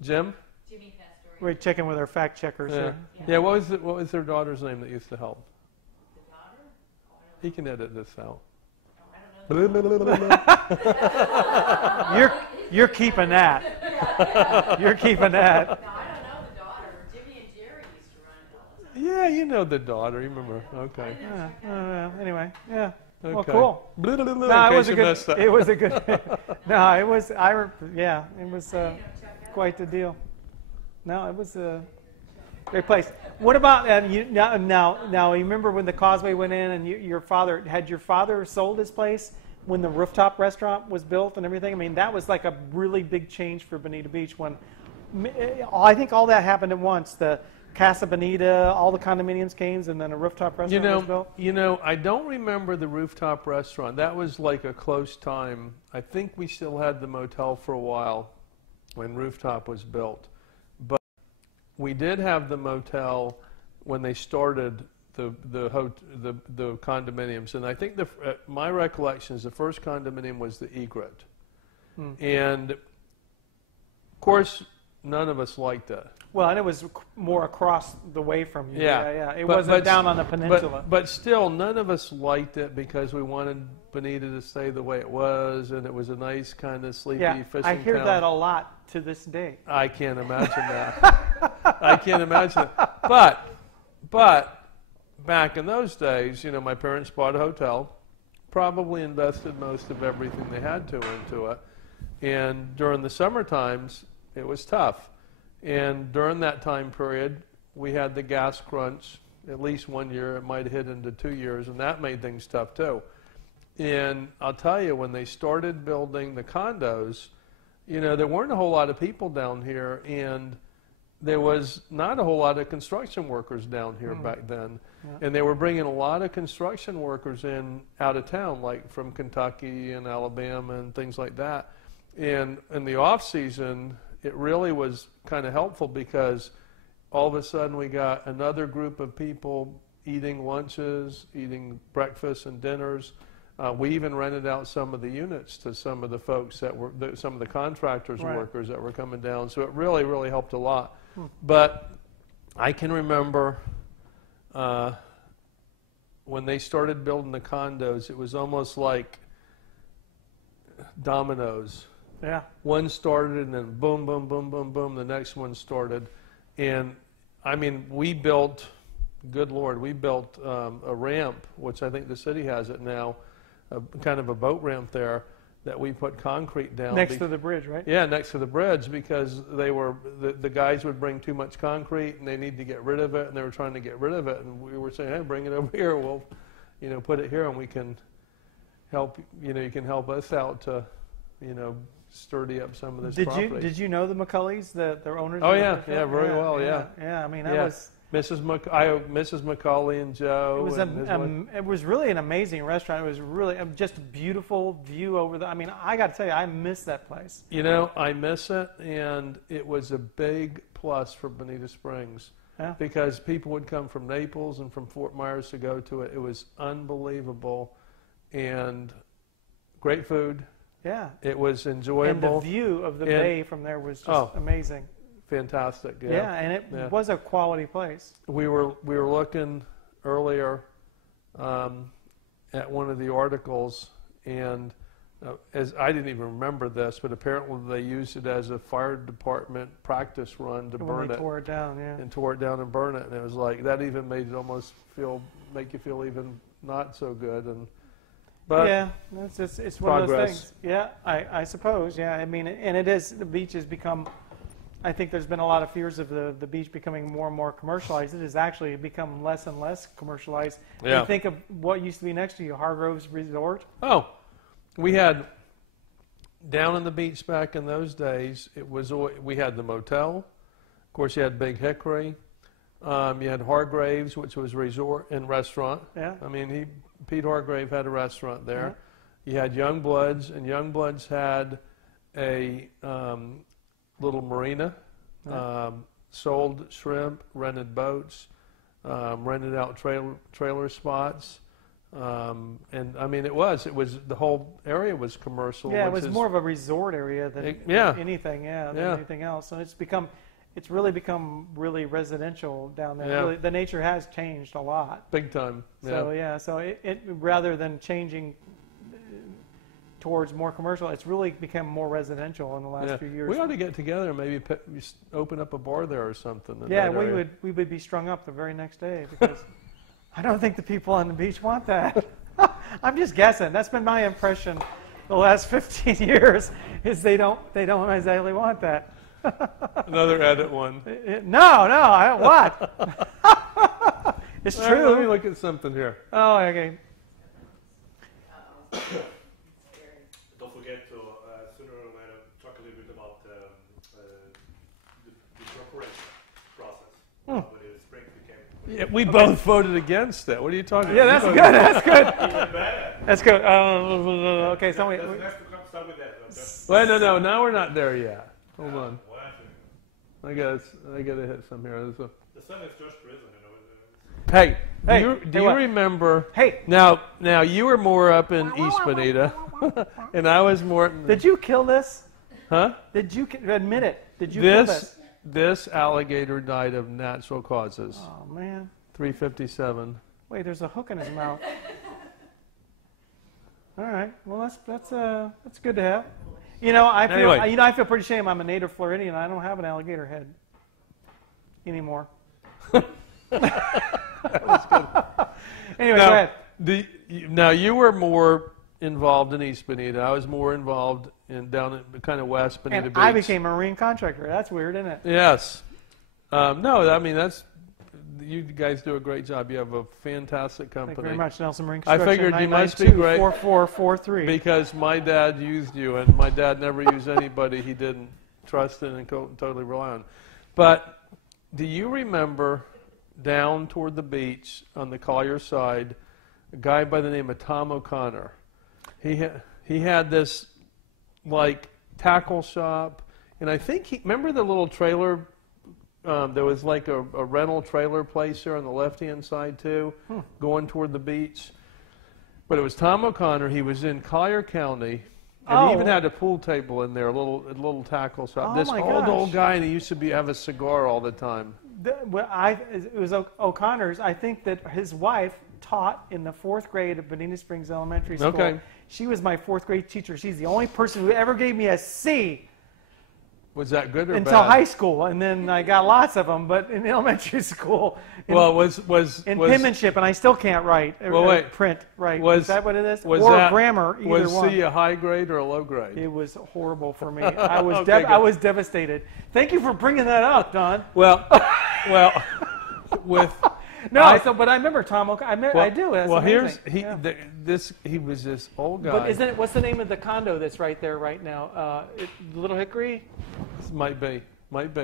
Jim? Jimmy Pastore. We're checking with our fact checkers Yeah. here. Yeah. What was their daughter's name that used to help? The daughter? Oh, I don't know. He can edit this out. Oh, I don't know. You're keeping that. You're keeping that. No, I don't know the daughter. Jimmy and Jerry used to run it all the time. Yeah, you know the daughter. You remember? Okay. Anyway, yeah. Okay. Well, cool. No, No, it was a good. It was a good. No, it was. It was quite the deal. No, it was a great place. What about now? You remember when the Causeway went in, and your father sold his place when the rooftop restaurant was built and everything. I mean, that was like a really big change for Bonita Beach when I think all that happened at once. The Casa Bonita, all the condominiums came, and then a rooftop restaurant was built. You know, I don't remember the rooftop restaurant. That was like a close time. I think we still had the motel for a while when rooftop was built. But we did have the motel when they started the condominiums. And I think my recollection is the first condominium was the Egret. And, of course, none of us liked it. Well, and it was more across the way from you. Yeah. It wasn't down on the peninsula. But still, none of us liked it because we wanted Bonita to stay the way it was, and it was a nice kind of sleepy fishing town. I hear that a lot to this day. I can't imagine that. I can't imagine it. But back in those days, you know, my parents bought a hotel, probably invested most of everything they had to into it, and during the summer times, it was tough. And during that time period, we had the gas crunch. At least 1 year, it might hit into 2 years, and that made things tough too. And I'll tell you, when they started building the condos, you know, there weren't a whole lot of people down here, and there was not a whole lot of construction workers down here back then. And they were bringing a lot of construction workers in out of town, like from Kentucky and Alabama and things like that. And in the off season, it really was kind of helpful because all of a sudden we got another group of people eating lunches, eating breakfasts and dinners. We even rented out some of the units to some of the folks that were, some of the contractors and workers that were coming down. So it really, really helped a lot. But I can remember when they started building the condos, it was almost like dominoes. Yeah. One started and then boom, boom, boom, boom, boom, the next one started. And I mean, we built, good Lord, we built a ramp, which I think the city has it now, kind of a boat ramp there that we put concrete down. Next to the bridge, right? Yeah, next to the bridge, because they were, the guys would bring too much concrete and they need to get rid of it, and they were trying to get rid of it. And we were saying, hey, bring it over here. We'll, you know, put it here and we can help, you know, you can help us out to, you know, sturdy up some of this property. Did you know the McCulleys, their owners? Oh yeah, very well, yeah. Yeah, I mean, that was Mrs. McCauley and Joe. It was really an amazing restaurant. It was really just a beautiful view over the. I mean, I got to tell you, I miss that place. You know, I miss it, and it was a big plus for Bonita Springs because people would come from Naples and from Fort Myers to go to it. It was unbelievable, and great food. Yeah. It was enjoyable. And the view of the bay from there was just amazing. Fantastic. Yeah. Yeah, and it was a quality place. We were looking earlier at one of the articles, and as I didn't even remember this, but apparently they used it as a fire department practice run to burn it. Tore it down, and tore it down and burn it, and it was like that even made it almost make you feel even not so good. And but yeah, it's one of those things. Yeah, I suppose. Yeah, I mean, and it is, the beach has become, I think there's been a lot of fears of the beach becoming more and more commercialized. It has actually become less and less commercialized. Yeah. You think of what used to be next to you, Hargrove's Resort. Oh, we had, down on the beach back in those days, we had the motel. Of course, you had Big Hickory. You had Hargrave's, which was resort and restaurant. Yeah. I mean, Pete Hargrave had a restaurant there. Yeah. You had Youngblood's, and Youngblood's had a little marina, sold shrimp, rented boats, rented out trailer spots. And I mean, it was the whole area was commercial. Yeah, it was more of a resort area than anything. Yeah, than anything else. And it's really become really residential down there. Yeah. Really, the nature has changed a lot. Big time. Yeah. So it rather than changing towards more commercial, it's really become more residential in the last few years. We ought to get together and maybe open up a bar there or something. Yeah, we would be strung up the very next day because I don't think the people on the beach want that. I'm just guessing. That's been my impression the last 15 years is they don't exactly want that. Another edit one. No, what? It's true. Let me look at something here. Oh, okay. incorporation process. But the springs became Yeah, we both voted against it. What are you talking Yeah, about? that's good. That's good. even better. That's good. Okay, so we, Let's start with that. Wait, no. Now we're not there yet. Hold on. What? I gotta hit some here. The sun has just risen. Hey, Hey, do you what? remember? Hey. Now you were more up in East Bonita, and I was more. did you kill this? Huh? Did you admit it? Did you kill this? This alligator died of natural causes. Oh man. 357. Wait, there's a hook in his mouth. All right. Well, that's good to have. You know, I feel Anyway. I feel pretty ashamed. I'm a native Floridian. I don't have an alligator head anymore. Anyway, go ahead. Now you were more involved in East Bonita. I was more involved down in kind of West Bonita And Beach. I became a marine contractor. That's weird, isn't it? Yes. No, I mean you guys do a great job. You have a fantastic company. Thank you very much, Nelson Marine I Construction. figured you must be great 4443. because my dad used you, and my dad never used anybody he didn't trust in and totally rely on. But do you remember down toward the beach on the Collier side, a guy by the name of Tom O'Connor? He had this like tackle shop, and I think remember the little trailer. There was like a rental trailer place there on the left-hand side too, going toward the beach. But it was Tom O'Connor. He was in Collier County, and he even had a pool table in there, a little tackle shop. Oh, This my old gosh. guy, and he used to have a cigar all the time. It was O'Connor's. I think that his wife taught in the 4th grade at Bonita Springs Elementary School. Okay. She was my 4th grade teacher. She's the only person who ever gave me a C Was that good or until bad? high school, and then I got lots of them. But in elementary school, in penmanship, and I still can't write. Print right. Is that what it is? Or grammar? Either was one. C a high grade or a low grade? It was horrible for me. I was Okay, I was devastated. Thank you for bringing that up, Don. Well, with No, but I remember Tom. I do. That's here's amazing. he was this old guy. But isn't it? What's the name of the condo that's right there right now? Little Hickory. Might be.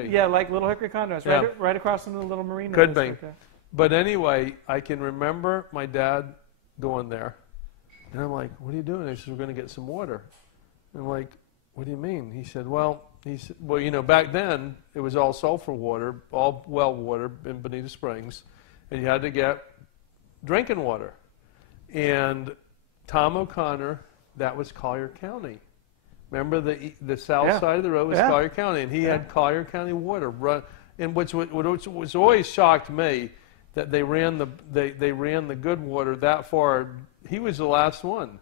Yeah, like Little Hickory condos, Yeah. right across from the little marina. Could be. Right there. But anyway, I can remember my dad going there, and I'm like, "What are you doing?" He said, "We're going to get some water." I'm like, "What do you mean?" He said, "Well, you know, back then it was all sulfur water, all well water in Bonita Springs, and you had to get drinking water." And Tom O'Connor, that was Collier County. Remember the south side of the road was Collier County, and he had Collier County water run. And which always shocked me that they ran the good water that far. He was the last one,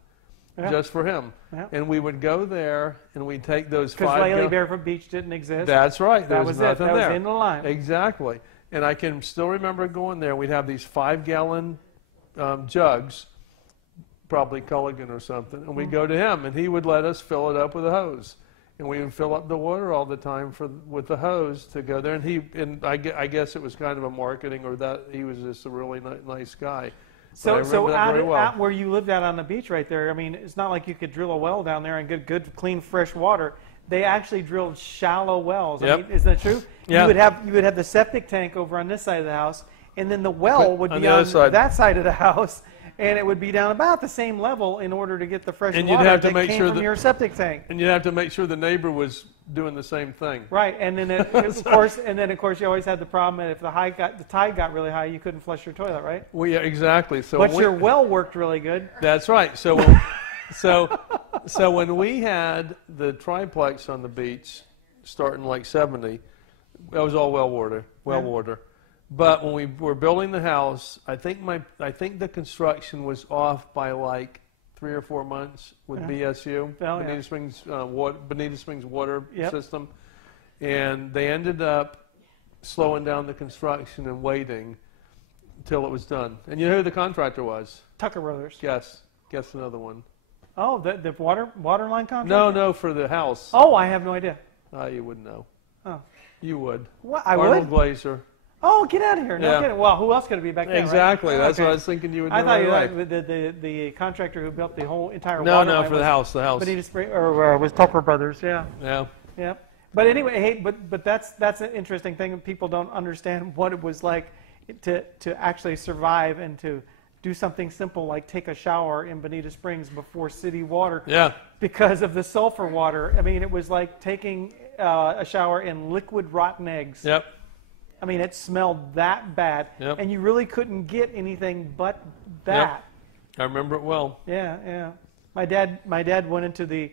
just for him. Yeah. And we would go there, and we'd take those 5 because Laley Barefoot Beach didn't exist. That's right. There was nothing that there. was in the line. Exactly. And I can still remember going there. We'd have these 5-gallon jugs, probably Culligan or something, and we'd go to him, and he would let us fill it up with a hose. And we would fill up the water all the time with the hose to go there. And I guess it was kind of a marketing, or that he was just a really nice guy. So well. out where you lived out on the beach right there, I mean, it's not like you could drill a well down there and get good, clean, fresh water. They actually drilled shallow wells. Yep. I mean, isn't that true? Yeah. You would have the septic tank over on this side of the house, and then the well would on be the on other side. that side of the house, and it would be down about the same level in order to get the fresh And you'd water have to that make came sure from that- your septic tank. And you'd have to make sure the neighbor was doing the same thing. Right, and then of course, you always had the problem that if the tide got really high, you couldn't flush your toilet, right? Well, yeah, exactly. So But your well worked really good. That's right. So when we had the triplex on the beach, starting like 70, that was all well water. But when we were building the house, I think the construction was off by like 3 or 4 months with BSU, Bonita Springs Bonita Springs water system, and they ended up slowing down the construction and waiting until it was done. And you know who the contractor was? Tucker Brothers. Guess another one. Oh, the water line contractor? No, for the house. Oh, I have no idea. You wouldn't know. Oh. You would. What? Arnold Glazer. Oh, get out of here. No Yeah. kidding. Well, who else could it be back then? Exactly. Right? That's Okay. what I was thinking you would know. I thought you right were the contractor who built the whole entire No, water no, line for the house. Bonita Spring, or was Tucker Brothers, yeah. Yeah. Yeah. But anyway, hey, but that's an interesting thing. People don't understand what it was like to actually survive and to do something simple like take a shower in Bonita Springs before city water. Yeah. Because of the sulfur water. I mean, it was like taking a shower in liquid rotten eggs. Yep. I mean, it smelled that bad, Yep. and you really couldn't get anything but that. Yep. I remember it well. Yeah, yeah. My dad went into the,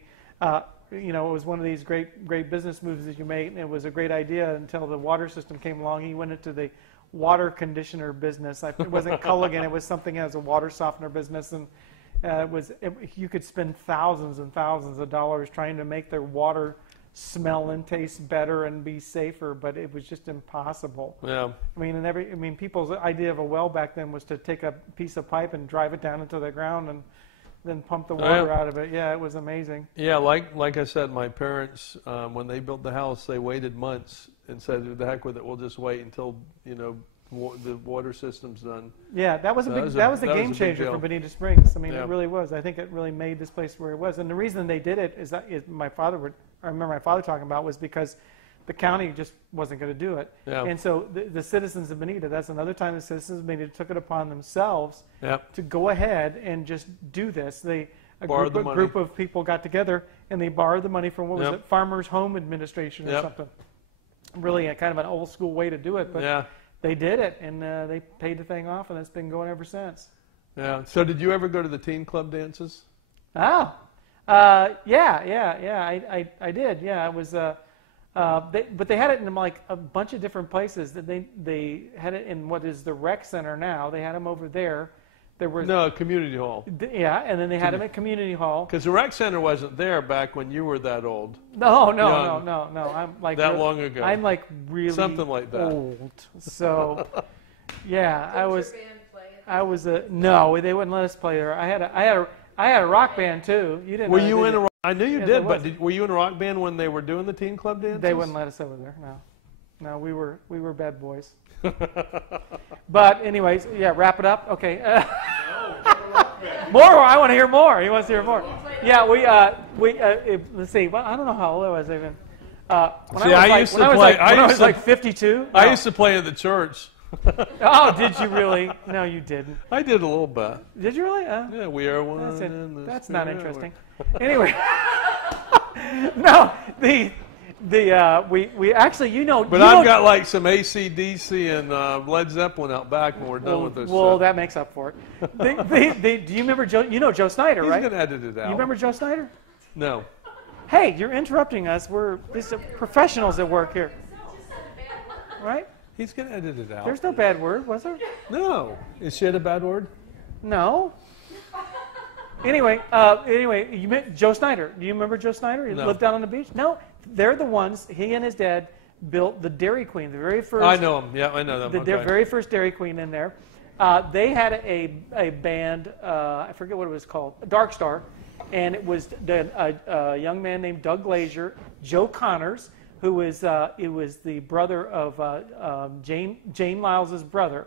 it was one of these great business moves that you make, and it was a great idea until the water system came along. He went into the water conditioner business. It wasn't Culligan, it was something as a water softener business, and you could spend thousands and thousands of dollars trying to make their water smell and taste better and be safer, but it was just impossible. Yeah. I mean, people's idea of a well back then was to take a piece of pipe and drive it down into the ground and then pump the water out of it. Yeah, it was amazing. Yeah, like I said, my parents, when they built the house, they waited months and said, "The heck with it, we'll just wait until the water system's done." Yeah, that was a game changer deal. for Bonita Springs. I mean, Yeah. it really was. I think it really made this place where it was. And the reason they did it is that I remember my father talking about was because the county just wasn't going to do it. Yeah. And so the citizens of Bonita, that's another time the citizens of Bonita took it upon themselves Yep. to go ahead and just do this. A Borrowed the money. group of people got together and they borrowed the money from, what was Yep. it, Farmers Home Administration or Yep. something. Really a kind of an old school way to do it, but Yeah. they did it, and they paid the thing off, and it's been going ever since. Yeah. So did you ever go to the teen club dances? Oh, yeah. I did. Yeah, it was. But they had it in like a bunch of different places. They had it in what is the rec center now. They had them over there. There was No, community hall. Yeah, and then they had them at community hall. Because the rec center wasn't there back when you were that old. No. Young. I'm like That long ago. I'm like really Something like that. old. So, yeah, I was. Did your band play it? I was a no. They wouldn't let us play there. I had a rock band too. You didn't. Were know, you did in a rock? I knew you Yes, did, I was. but were you in a rock band when they were doing the teen club dances? They wouldn't let us over there. No, we were bad boys. But anyways, yeah. Wrap it up. Okay. More. I want to hear more. He wants to hear more. Yeah. Let's see. Well, I don't know how old I was even. When I was like 52. I used to play in the church. Oh, did you really? No, you didn't. I did a little bit. Did you really? Yeah, we are one. That's not interesting. Anyway, no, we actually, But I've got like some AC/DC and Led Zeppelin out back when we're done with this. Well, that makes up for it. Do you remember Joe? You know Joe Snyder, He's right? gonna edit it out. You remember Joe Snyder? No. Hey, you're interrupting us. These are professionals at work here, right? He's gonna edit it out. There's no bad word, was there? No. Is shit a bad word? No. Anyway, you met Joe Snyder. Do you remember Joe Snyder? He No. lived down on the beach. No, they're the ones. He and his dad built the Dairy Queen, the very first. I know him. Yeah, I know them. The very first Dairy Queen in there. They had a band. I forget what it was called, Dark Star, and it was a young man named Doug Glazier, Joe Connors, who was the brother of Jane Lyles's brother,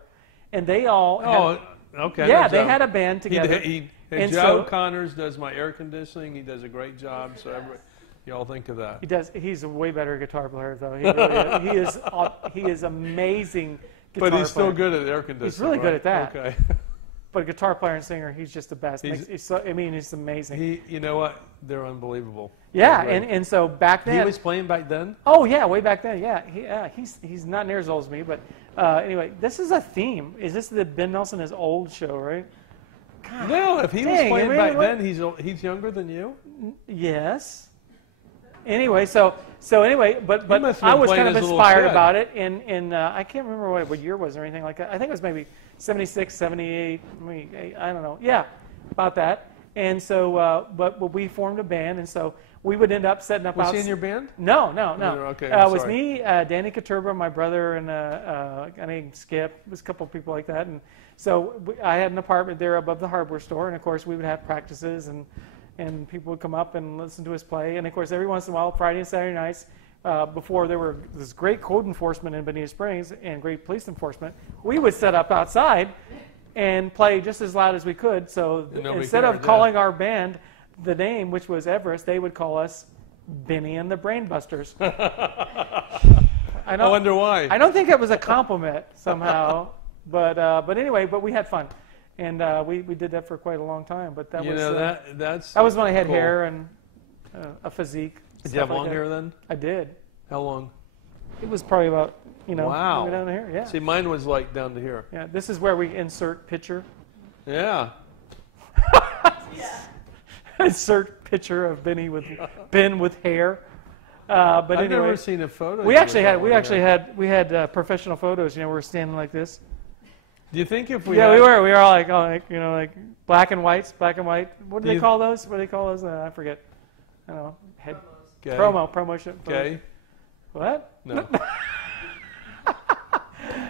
and they all. Okay. Yeah, they had a band together. And Joe Connors does my air conditioning. He does a great job. So y'all think of that. He does. He's a way better guitar player, though. He really is. He is amazing. Guitar But he's still player. good at air conditioning. He's really good at that. Okay. But guitar player and singer, he's just the best. He's amazing. You know what? They're unbelievable. Yeah, They're great. and so back then. He was playing back then? Oh yeah, way back then. Yeah, he's not near as old as me, but anyway, this is a theme. Is this the Ben Nelson is old show, right? God, No, if he was dang, playing I mean, back what- then, he's younger than you. Yes. Anyway, but must have I been was playing kind of as a little inspired kid. about it, and I can't remember what year it was or anything like that. I think it was maybe 76, 78, I don't know. Yeah, about that. And so, but we formed a band, and so we would end up setting up. Was he in your band? No. Okay, It was sorry. me, Danny Katurba, my brother, and a guy named Skip. It was a couple of people like that, and so I had an apartment there above the hardware store, and of course we would have practices, and people would come up and listen to us play, and of course every once in a while, Friday and Saturday nights, before there were this great code enforcement in Bonita Springs and great police enforcement, we would set up outside and play just as loud as we could. So And nobody instead cared, of calling our band the name, which was Everest, they would call us Benny and the Brainbusters. I wonder why. I don't think it was a compliment somehow, but anyway, but we had fun, and we did that for quite a long time. But that that was when I had cool. hair and a physique. Did you have like long that. hair then? I did. How long? It was probably about wow. down to here. Yeah. See, mine was like down to here. Yeah. This is where we insert picture. Yeah. Insert picture of Ben with hair. But I've anyway, never seen a photo. we actually had professional photos. You know, we're standing like this. Do you think if we? Yeah, we were all like black and white. What do they call those? What do they call those? I forget. I don't know. Promotion. Okay. What? No.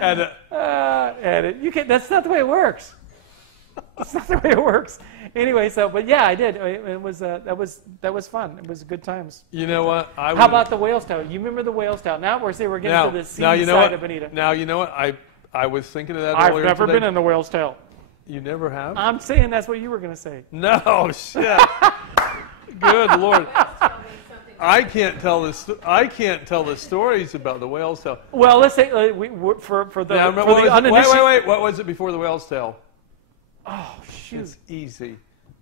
Edit. You can. That's not the way it works. That's not the way it works. Anyway, but yeah, I did. It was that was fun. It was good times. You know what? How about the whale's tail? You remember the whale's tail? Now we're getting to the sea side of Bonita. Now you know what? I was thinking of that I've earlier never today. been in the whale's tail. You never have? I'm saying that's what you were going to say. No shit. Good Lord. I can't tell the stories about the whale's tail. Well, let's say for the uninitiated. Wait. What was it before the whale's tail? Oh shoot! It's easy.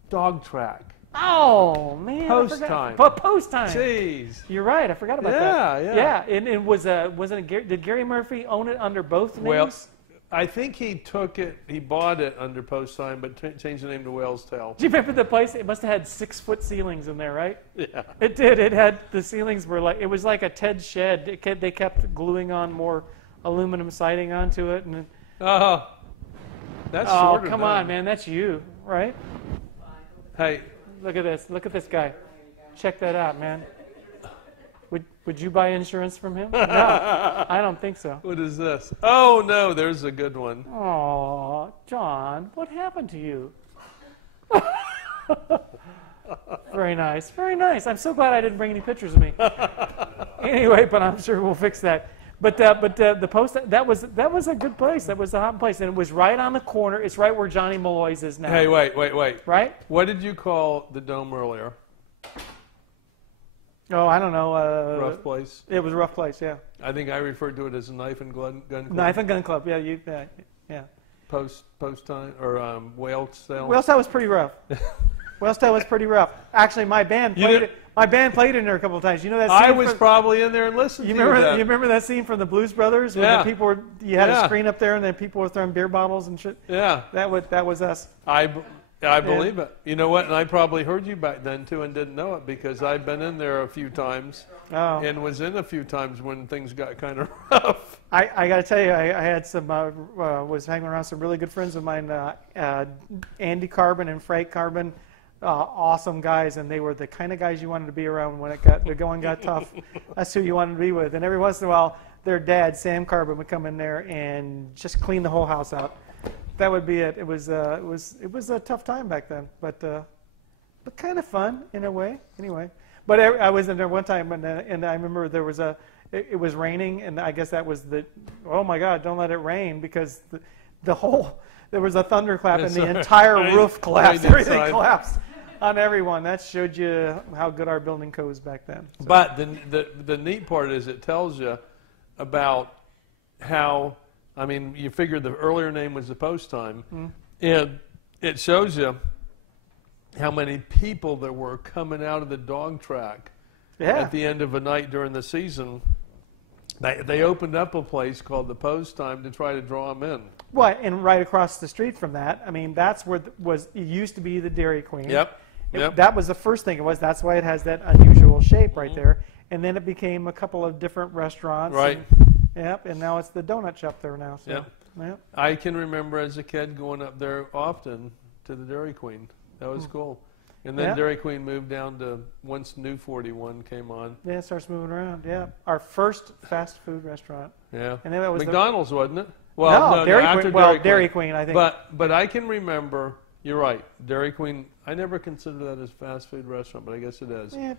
Dog track. Oh man! Post time. Post time. Jeez. You're right. I forgot about that. Yeah. And it wasn't did Gary Murphy own it under both names? Well, I think he bought it under post time, but changed the name to Whale's Tail. Do you remember the place? It must have had 6-foot ceilings in there, right? Yeah. It did. It had, the ceilings were like, it was like a Ted shed. They kept gluing on more aluminum siding onto it. And that's sort of come on, man. That's you, right? Hey. Look at this. Look at this guy. Check that out, man. Would you buy insurance from him? No, I don't think so. What is this? Oh, no, there's a good one. Oh, John, what happened to you? Very nice. Very nice. I'm so glad I didn't bring any pictures of me. Anyway, but I'm sure we'll fix that. But the post, that was a good place. That was a hot place. And it was right on the corner. It's right where Johnny Malloy's is now. Hey, wait. Right? What did you call the dome earlier? Oh, I don't know. Rough place? It was a rough place, yeah. I think I referred to it as a knife and gun club. Knife and gun club, yeah. Yeah. Post time, or Whale's Tail? Whale's Tail was pretty rough. Whale's Tail was pretty rough. Actually, my band played in there a couple of times. You know that scene? I was probably in there and listened to that. You remember that scene from the Blues Brothers? Yeah. When the people you had a screen up there and then people were throwing beer bottles and shit? Yeah. That was us. I believe it. You know what? And I probably heard you back then, too, and didn't know it because I'd been in there a few times and was in a few times when things got kind of rough. I got to tell you, I had some, was hanging around some really good friends of mine, Andy Carbon and Frank Carbon, awesome guys, and they were the kind of guys you wanted to be around when the going got tough. That's who you wanted to be with. And every once in a while, their dad, Sam Carbon, would come in there and just clean the whole house out. That would be it. It was a tough time back then, but kind of fun in a way. Anyway, but I was in there one time, and I remember it was raining, and I guess that was oh my God, don't let it rain, because there was a thunderclap and the entire roof collapsed. Everything collapsed on everyone. That showed you how good our building code was back then. So. But the neat part is it tells you about how. I mean, you figure the earlier name was the post time, and it shows you how many people there were coming out of the dog track at the end of a night during the season. They opened up a place called the Post Time to try to draw them in. Well, and right across the street from that, I mean, that's where it used to be the Dairy Queen. Yep. That was the first thing it was. That's why it has that unusual shape right there. And then it became a couple of different restaurants. Right. And now it's the donut shop there now. So, yep. I can remember as a kid going up there often to the Dairy Queen. That was cool. And then Dairy Queen moved down to once New 41 came on. Yeah, it starts moving around. Yeah, our first fast food restaurant. Yeah, and then that was McDonald's, wasn't it? Well, no, Dairy after Queen. Dairy Well, Dairy Queen, I think. But I can remember. You're right, Dairy Queen. I never considered that as fast food restaurant, but I guess it is. Yeah,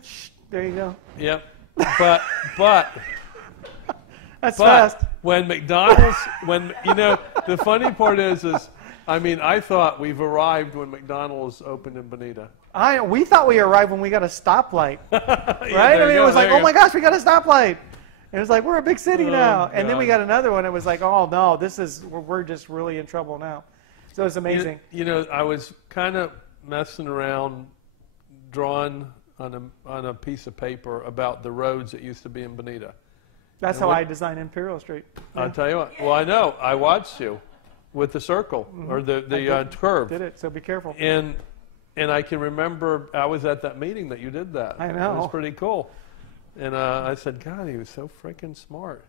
there you go. Yep. But That's fast. When McDonald's, the funny part is I mean, I thought we've arrived when McDonald's opened in Bonita. We thought we arrived when we got a stoplight, right? Yeah, I there mean, you it go, was like, there you oh my go. gosh, we got a stoplight. And it was like, we're a big city Oh, now. And then we God. got another one. It was like, oh no, we're just really in trouble now. So it's amazing. You know, I was kind of messing around, drawing on a piece of paper about the roads that used to be in Bonita. That's and how what- I designed Imperial Street. I'll tell you what. Well, I know. I watched you with the circle or the curve. Did it? So be careful. And I can remember I was at that meeting that you did that. I know. It was pretty cool. And I said, God, he was so freaking smart.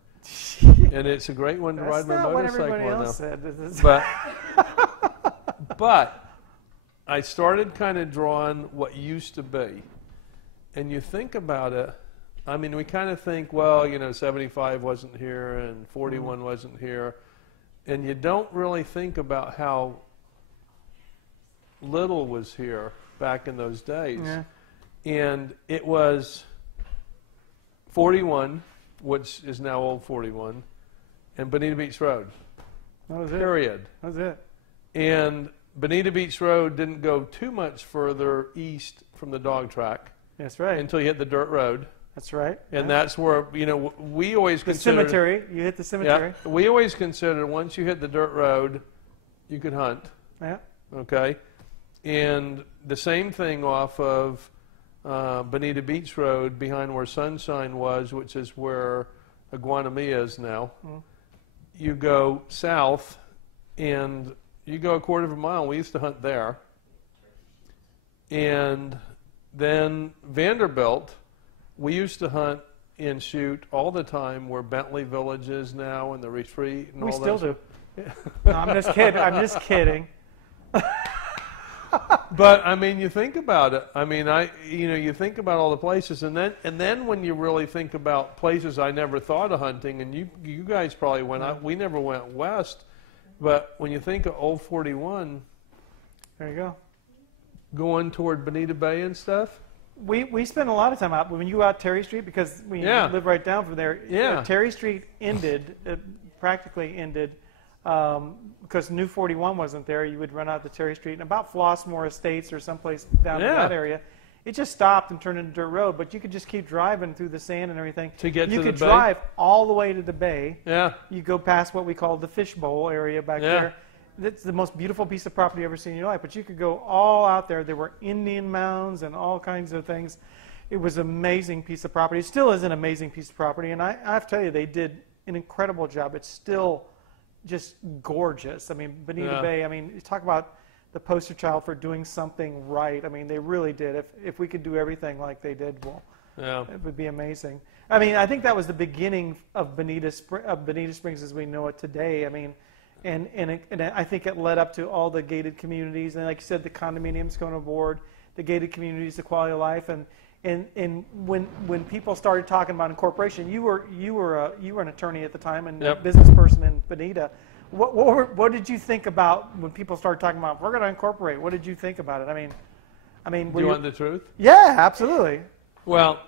And it's a great one to That's ride my not what motorcycle everybody on else now. said. This is- But I started kind of drawing what used to be. And you think about it, I mean, we kind of think, well, you know, 75 wasn't here and 41 wasn't here. And you don't really think about how little was here back in those days. Yeah. And it was 41, which is now Old 41, and Bonita Beach Road, That was it. period. That was it. And Bonita Beach Road didn't go too much further east from the dog track That's right. until you hit the dirt road. That's right. And Yeah. that's where, you know, we always The considered... cemetery. You hit the cemetery. Yeah, we always considered once you hit the dirt road, you could hunt, Yeah. okay? And the same thing off of Bonita Beach Road behind where Sunshine was, which is where Iguanamia is now. You go south and you go a quarter of a mile. We used to hunt there. And then Vanderbilt, we used to hunt and shoot all the time where Bentley Village is now and the retreat and We all still that. do. No, I'm just kidding. I'm just kidding. But I mean, you think about it. I mean, you think about all the places, and then when you really think about places I never thought of hunting, and you guys probably went out. We never went west, but when you think of Old 41, There you go. going toward Bonita Bay and stuff. We spent a lot of time out when you were out Terry Street because we Yeah. live right down from there. Yeah. Terry Street ended, practically ended, because New 41 wasn't there. You would run out to Terry Street and about Flossmoor Estates or someplace down in Yeah. that area. It just stopped and turned into dirt road, but you could just keep driving through the sand and everything. To get you to the could bay? drive all the way to the bay. Yeah, You go past what we call the fishbowl area back Yeah. there. It's the most beautiful piece of property you've ever seen in your life. But you could go all out there. There were Indian mounds and all kinds of things. It was an amazing piece of property. It still is an amazing piece of property. And I have to tell you, they did an incredible job. It's still just gorgeous. I mean, Bonita Yeah. Bay, I mean, you talk about the poster child for doing something right. I mean, they really did. If we could do everything like they did, well, yeah. it would be amazing. I mean, I think that was the beginning of Bonita Springs as we know it today. I mean, and I think it led up to all the gated communities, and like you said, the condominiums going aboard, the gated communities, the quality of life, and when people started talking about incorporation, you were an attorney at the time and a Yep. business person in Bonita. What did you think about when people started talking about we're going to incorporate? What did you think about it? I mean, Do you want the truth? yeah, absolutely, Well,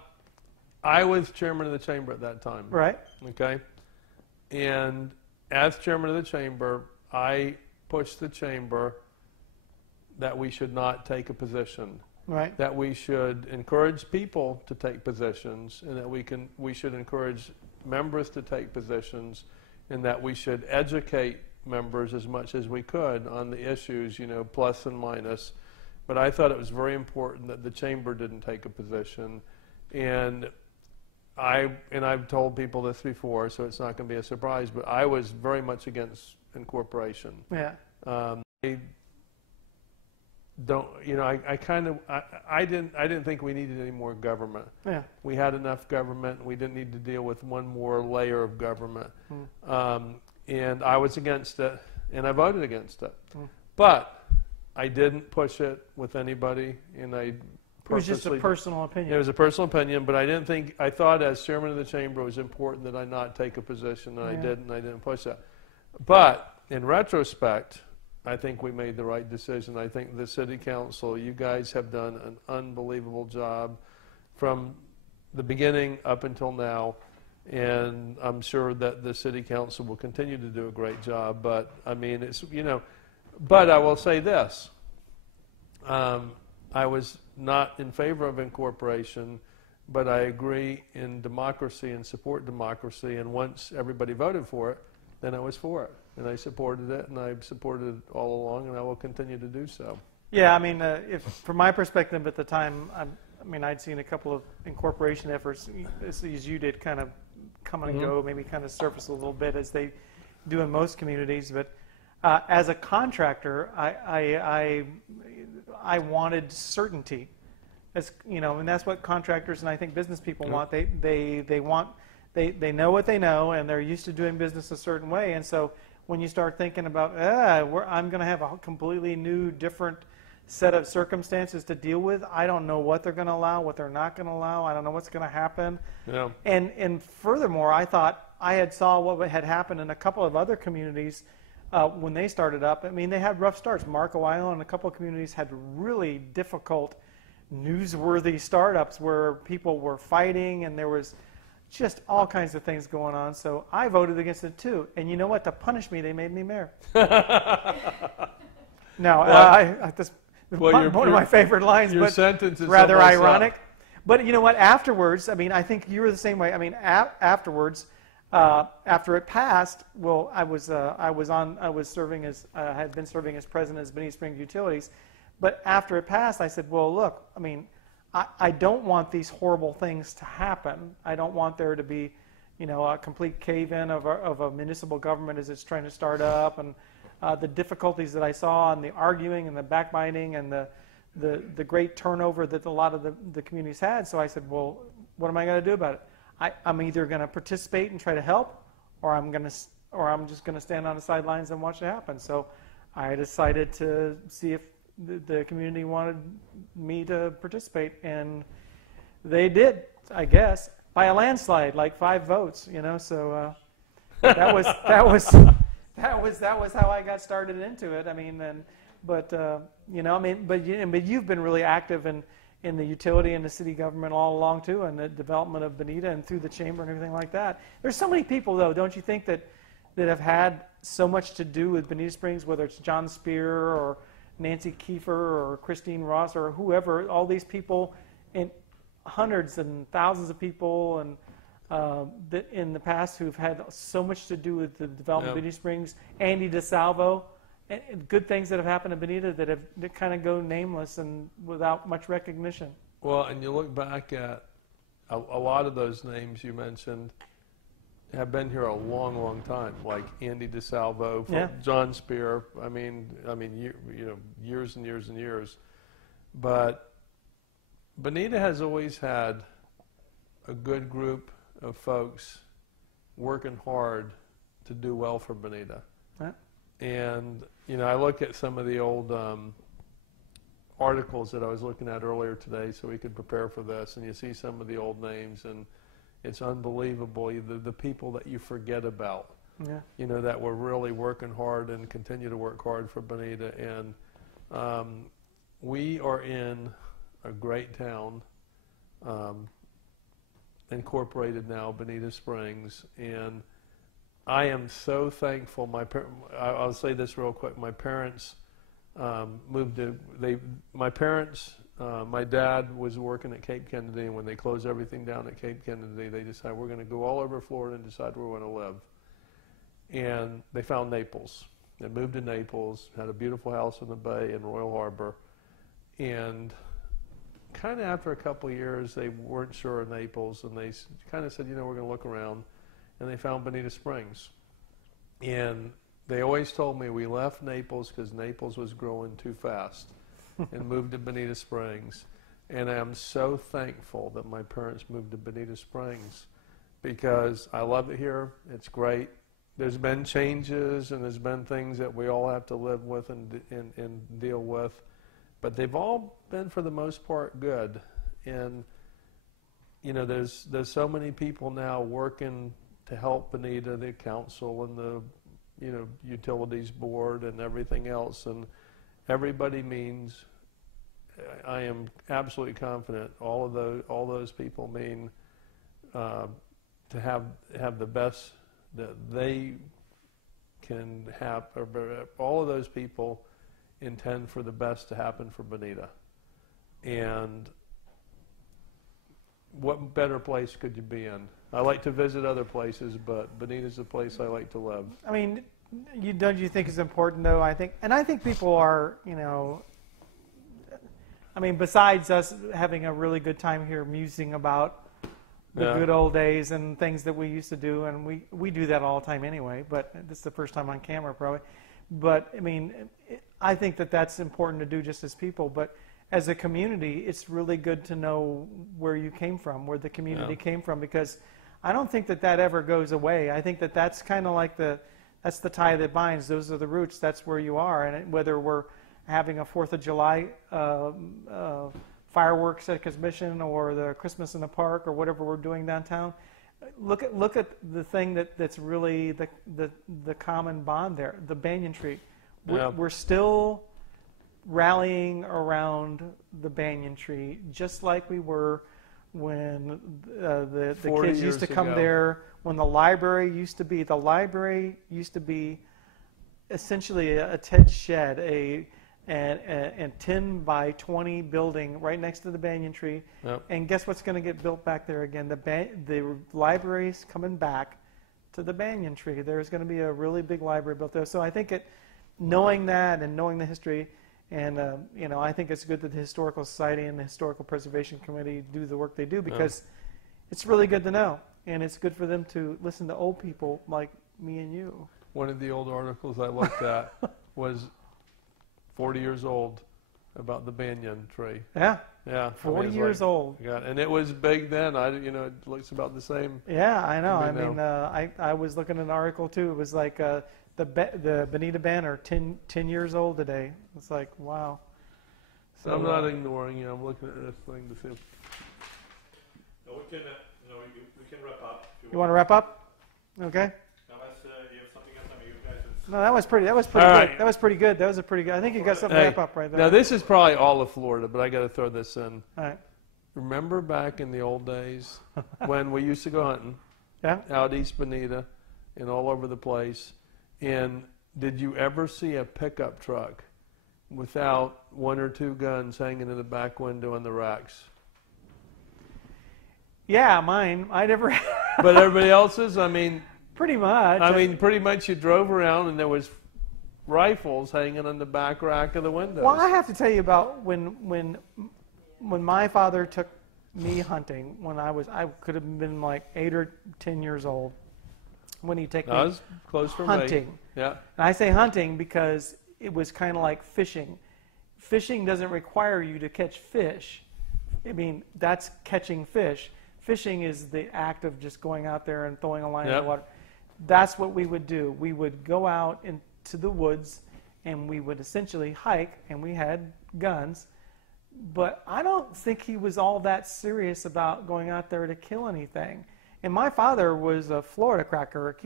I was chairman of the chamber at that time. right. Okay? And as chairman of the chamber, I pushed the chamber that we should not take a position, Right. that we should encourage people to take positions, and that we should encourage members to take positions, and that we should educate members as much as we could on the issues, you know, plus and minus. But I thought it was very important that the chamber didn't take a position, and I've told people this before, so it's not going to be a surprise, but I was very much against incorporation. Yeah. I don't, you know, I didn't think we needed any more government. Yeah. We had enough government. We didn't need to deal with one more layer of government. And I was against it, and I voted against it. But I didn't push it with anybody, and I It was just a purposely- personal opinion. It was a personal opinion, but I thought as chairman of the chamber it was important that I not take a position, and Yeah. I didn't push that. But in retrospect, I think we made the right decision. I think the city council, you guys have done an unbelievable job from the beginning up until now, and I'm sure that the city council will continue to do a great job. But I mean, it's, you know, But I will say this. I was not in favor of incorporation, but I agree in democracy and support democracy. And once everybody voted for it, then I was for it. And I supported it, and I've supported it all along, and I will continue to do so. Yeah, I mean, if from my perspective at the time, I mean, I'd seen a couple of incorporation efforts, as you did, kind of come and go, maybe kind of surface a little bit as they do in most communities. But as a contractor, I wanted certainty, as you know, and that's what contractors and I think business people want. They know what they know, and they're used to doing business a certain way. And so when you start thinking about, I'm going to have a completely new, different set of circumstances to deal with. I don't know what they're going to allow, what they're not going to allow. I don't know what's going to happen. Yeah. And furthermore, I thought I had saw what had happened in a couple of other communities when they started up. I mean, they had rough starts. Marco Island and a couple of communities had really difficult, newsworthy startups where people were fighting and there was just all kinds of things going on. So I voted against it too. And you know what? To punish me, they made me mayor. One of my favorite lines, your but sentence is rather ironic. Up. But you know what? Afterwards, I mean, I think you were the same way. I mean, afterwards, after it passed, well, I was serving as had been serving as president of Bonita Springs Utilities. But after it passed, I said, well, look, I mean, I don't want these horrible things to happen. I don't want there to be, you know, a complete cave-in of a municipal government as it's trying to start up, and the difficulties that I saw, and the arguing and the backbiting and the great turnover that a lot of the communities had. So I said, well, what am I going to do about it? I'm either going to participate and try to help, or I'm just going to stand on the sidelines and watch it happen. So I decided to see if the community wanted me to participate, and they did, I guess, by a landslide, like 5 votes, you know. So that was how I got started into it. I mean, you know, I mean, but you've been really active in the utility and the city government all along too, and the development of Bonita and through the chamber and everything like that. There's so many people, though, don't you think, that have had so much to do with Bonita Springs, whether it's John Spear or Nancy Kiefer or Christine Ross or whoever, all these people, and hundreds and thousands of people, and that in the past who've had so much to do with the development of Bonita Springs. Andy DeSalvo, and good things that have happened in Bonita that kind of go nameless and without much recognition. Well, and you look back at a lot of those names you mentioned have been here a long, long time, like Andy DeSalvo, John Spear. I mean, you know, years and years and years. But Bonita has always had a good group of folks working hard to do well for Bonita. And, you know, I look at some of the old articles that I was looking at earlier today so we could prepare for this, and you see some of the old names, and it's unbelievable, the people that you forget about, you know, that were really working hard and continue to work hard for Bonita. And we are in a great town, incorporated now, Bonita Springs, and I am so thankful. I'll say this real quick. My parents moved to, my dad was working at Cape Kennedy, and when they closed everything down at Cape Kennedy, they decided we're going to go all over Florida and decide where we're going to live. And they found Naples. They moved to Naples, had a beautiful house in the bay in Royal Harbor, and kind of after a couple of years, they weren't sure of Naples, and they kind of said, you know, we're going to look around, and they found Bonita Springs. And they always told me we left Naples because Naples was growing too fast and moved to Bonita Springs. And I'm so thankful that my parents moved to Bonita Springs because I love it here. It's great. There's been changes and there's been things that we all have to live with and deal with. But they've all been, for the most part, good. And, you know, there's so many people now working to help Bonita, the council and the, you know, utilities board and everything else. And everybody means, I am absolutely confident, all those people mean to have the best that they can have. All of those people intend for the best to happen for Bonita. And what better place could you be in? I like to visit other places, but Bonita's the place I like to live. I mean, don't you think it's important though? I think people are, you know, I mean, besides us having a really good time here musing about the good old days and things that we used to do, and we do that all the time anyway, but this is the first time on camera probably. But I mean, I think that that's important to do just as people, but as a community, it's really good to know where you came from, where the community came from, because I don't think that that ever goes away. I think that that's kind of like that's the tie that binds. Those are the roots. That's where you are. And whether we're having a 4th of July fireworks exhibition or the Christmas in the park or whatever we're doing downtown, look at the thing that's really the common bond there, the banyan tree. We're still rallying around the banyan tree, just like we were when the kids used to come there, when the library used to be. The library used to be essentially a Ted shed, a 10 by 20 building right next to the banyan tree. Yep. And guess what's going to get built back there again? The library's coming back to the banyan tree. There's going to be a really big library built there. So I think knowing that and knowing the history, and you know, I think it's good that the Historical Society and the Historical Preservation Committee do the work they do, because it's really good to know, and it's good for them to listen to old people like me and you. One of the old articles I looked at was 40 years old, about the banyan tree. Yeah. Yeah. 40 years old. Yeah, and it was big then. It looks about the same. Yeah, I know. I was looking at an article too. It was like the Bonita banner, 10 years old today. It's like, wow. So I'm not ignoring you. I'm looking at this thing to see. No, we can wrap up. You want to wrap up? Okay. Unless you have something else. I mean, you guys. No, that was pretty good. Right. That was pretty good. That was a pretty good. I think you got something to wrap up right there. Now this is probably all of Florida, but I got to throw this in. All right. Remember back in the old days when we used to go hunting? Yeah. Out East Bonita and all over the place. And did you ever see a pickup truck without 1 or 2 guns hanging in the back window in the racks? Yeah, mine. I never. But everybody else's, I mean. Pretty much. I mean, pretty much you drove around and there was rifles hanging on the back rack of the windows. Well, I have to tell you about when my father took me hunting when I could have been like 8 or 10 years old. When he took me was close for hunting. Me. Yeah. And I say hunting because it was kind of like fishing. Fishing doesn't require you to catch fish. I mean, that's catching fish. Fishing is the act of just going out there and throwing a line in the water. That's what we would do. We would go out into the woods and we would essentially hike, and we had guns. But I don't think he was all that serious about going out there to kill anything. And my father was a Florida cracker.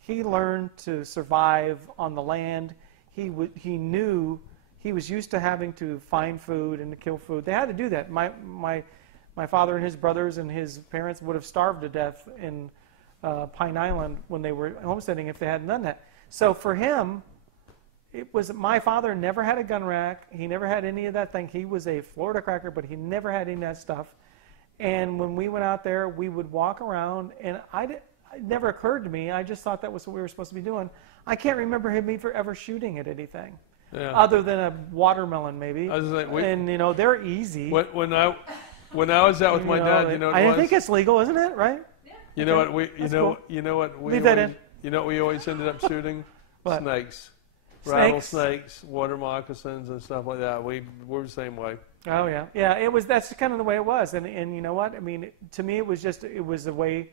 He learned to survive on the land. He knew he was used to having to find food and to kill food. They had to do that. My father and his brothers and his parents would have starved to death in Pine Island when they were homesteading if they hadn't done that. So for him, it was, my father never had a gun rack. He never had any of that thing. He was a Florida cracker, but he never had any of that stuff. And when we went out there, we would walk around, and it never occurred to me. I just thought that was what we were supposed to be doing. I can't remember him ever shooting at anything, other than a watermelon maybe. And you know, they're easy. When I was out with my dad, you know what it was? I think it's legal, isn't it? Right? Yeah. You know what we Leave that in. You know what we always ended up shooting? Snakes. Rattlesnakes, water moccasins, and stuff like that. We're the same way. Oh yeah, yeah. That's kind of the way it was, and you know what? I mean, to me, it was a way.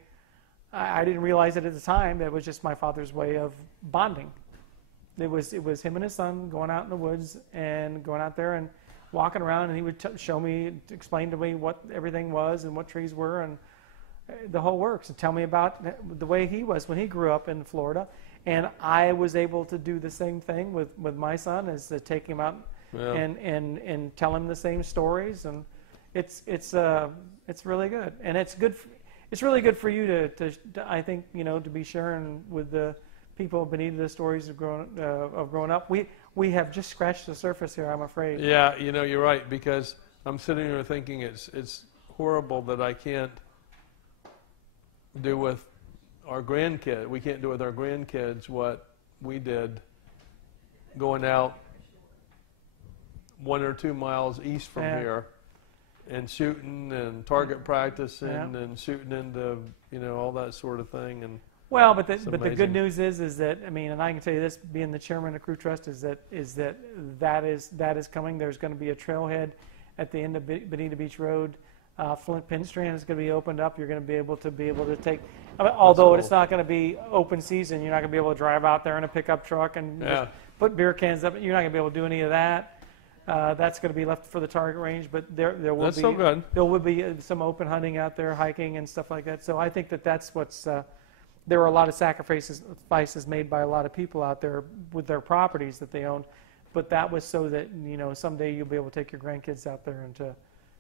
I didn't realize it at the time. That was just my father's way of bonding. It was him and his son going out in the woods and going out there and walking around, and he would explain to me what everything was and what trees were and the whole works, and tell me about the way he was when he grew up in Florida. And I was able to do the same thing with my son, is to take him out and tell him the same stories, and it's really good, and it's really good for you to I think, you know, to be sharing with the people of Bonita the stories of growing up. we have just scratched the surface here, I'm afraid. Yeah, you know, you're right, because I'm sitting here thinking it's horrible that I can't do with our grandkid. We can't do with our grandkids what we did going out 1 or 2 miles east from here and shooting and target practicing and shooting into, you know, all that sort of thing. And well, but the good news is that, I mean, and I can tell you this, being the chairman of Crew Trust, is that is coming. There's going to be a trailhead at the end of Bonita Beach Road. Flint Pin Strand is going to be opened up. You're going to be able to take, I mean, although it's not going to be open season, you're not going to be able to drive out there in a pickup truck and just put beer cans up. You're not going to be able to do any of that. That's going to be left for the target range, but there will be so good. There will be some open hunting out there, hiking and stuff like that. So I think that's what's. There are a lot of sacrifices made by a lot of people out there with their properties that they own, but that was so that, you know, someday you'll be able to take your grandkids out there and to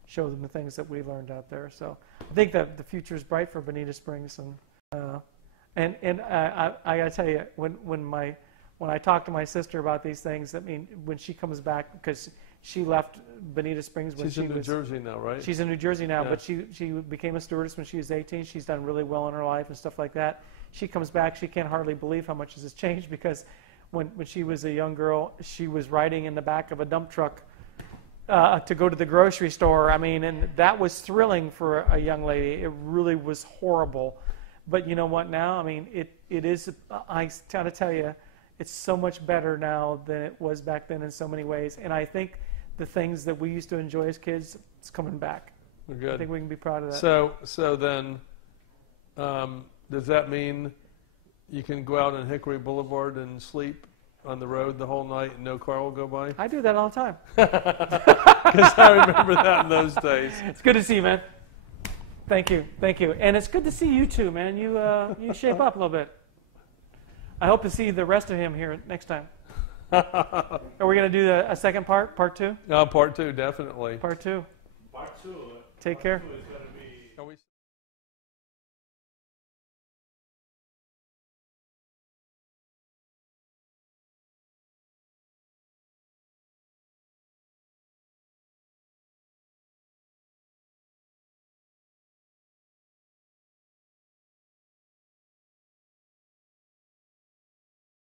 show them the things that we learned out there. So I think that the future is bright for Bonita Springs, and I got to tell you, when I talk to my sister about these things, I mean, when she comes back, because she left Bonita Springs when she's in New Jersey now, right? She's in New Jersey now, but she became a stewardess when she was 18. She's done really well in her life and stuff like that. She comes back, she can't hardly believe how much has changed, because when she was a young girl, she was riding in the back of a dump truck to go to the grocery store. I mean, and that was thrilling for a young lady. It really was horrible. But you know what now? I mean, it is, I gotta tell you, it's so much better now than it was back then in so many ways. And I think the things that we used to enjoy as kids, it's coming back. Good. I think we can be proud of that. So then, does that mean you can go out on Hickory Boulevard and sleep on the road the whole night and no car will go by? I do that all the time. Because I remember that in those days. It's good to see you, man. Thank you. And it's good to see you too, man. You shape up a little bit. I hope to see the rest of him here next time. Are we going to do a second part 2? Part 2, definitely. Part 2. Part 2. Take care. Part 2 is gonna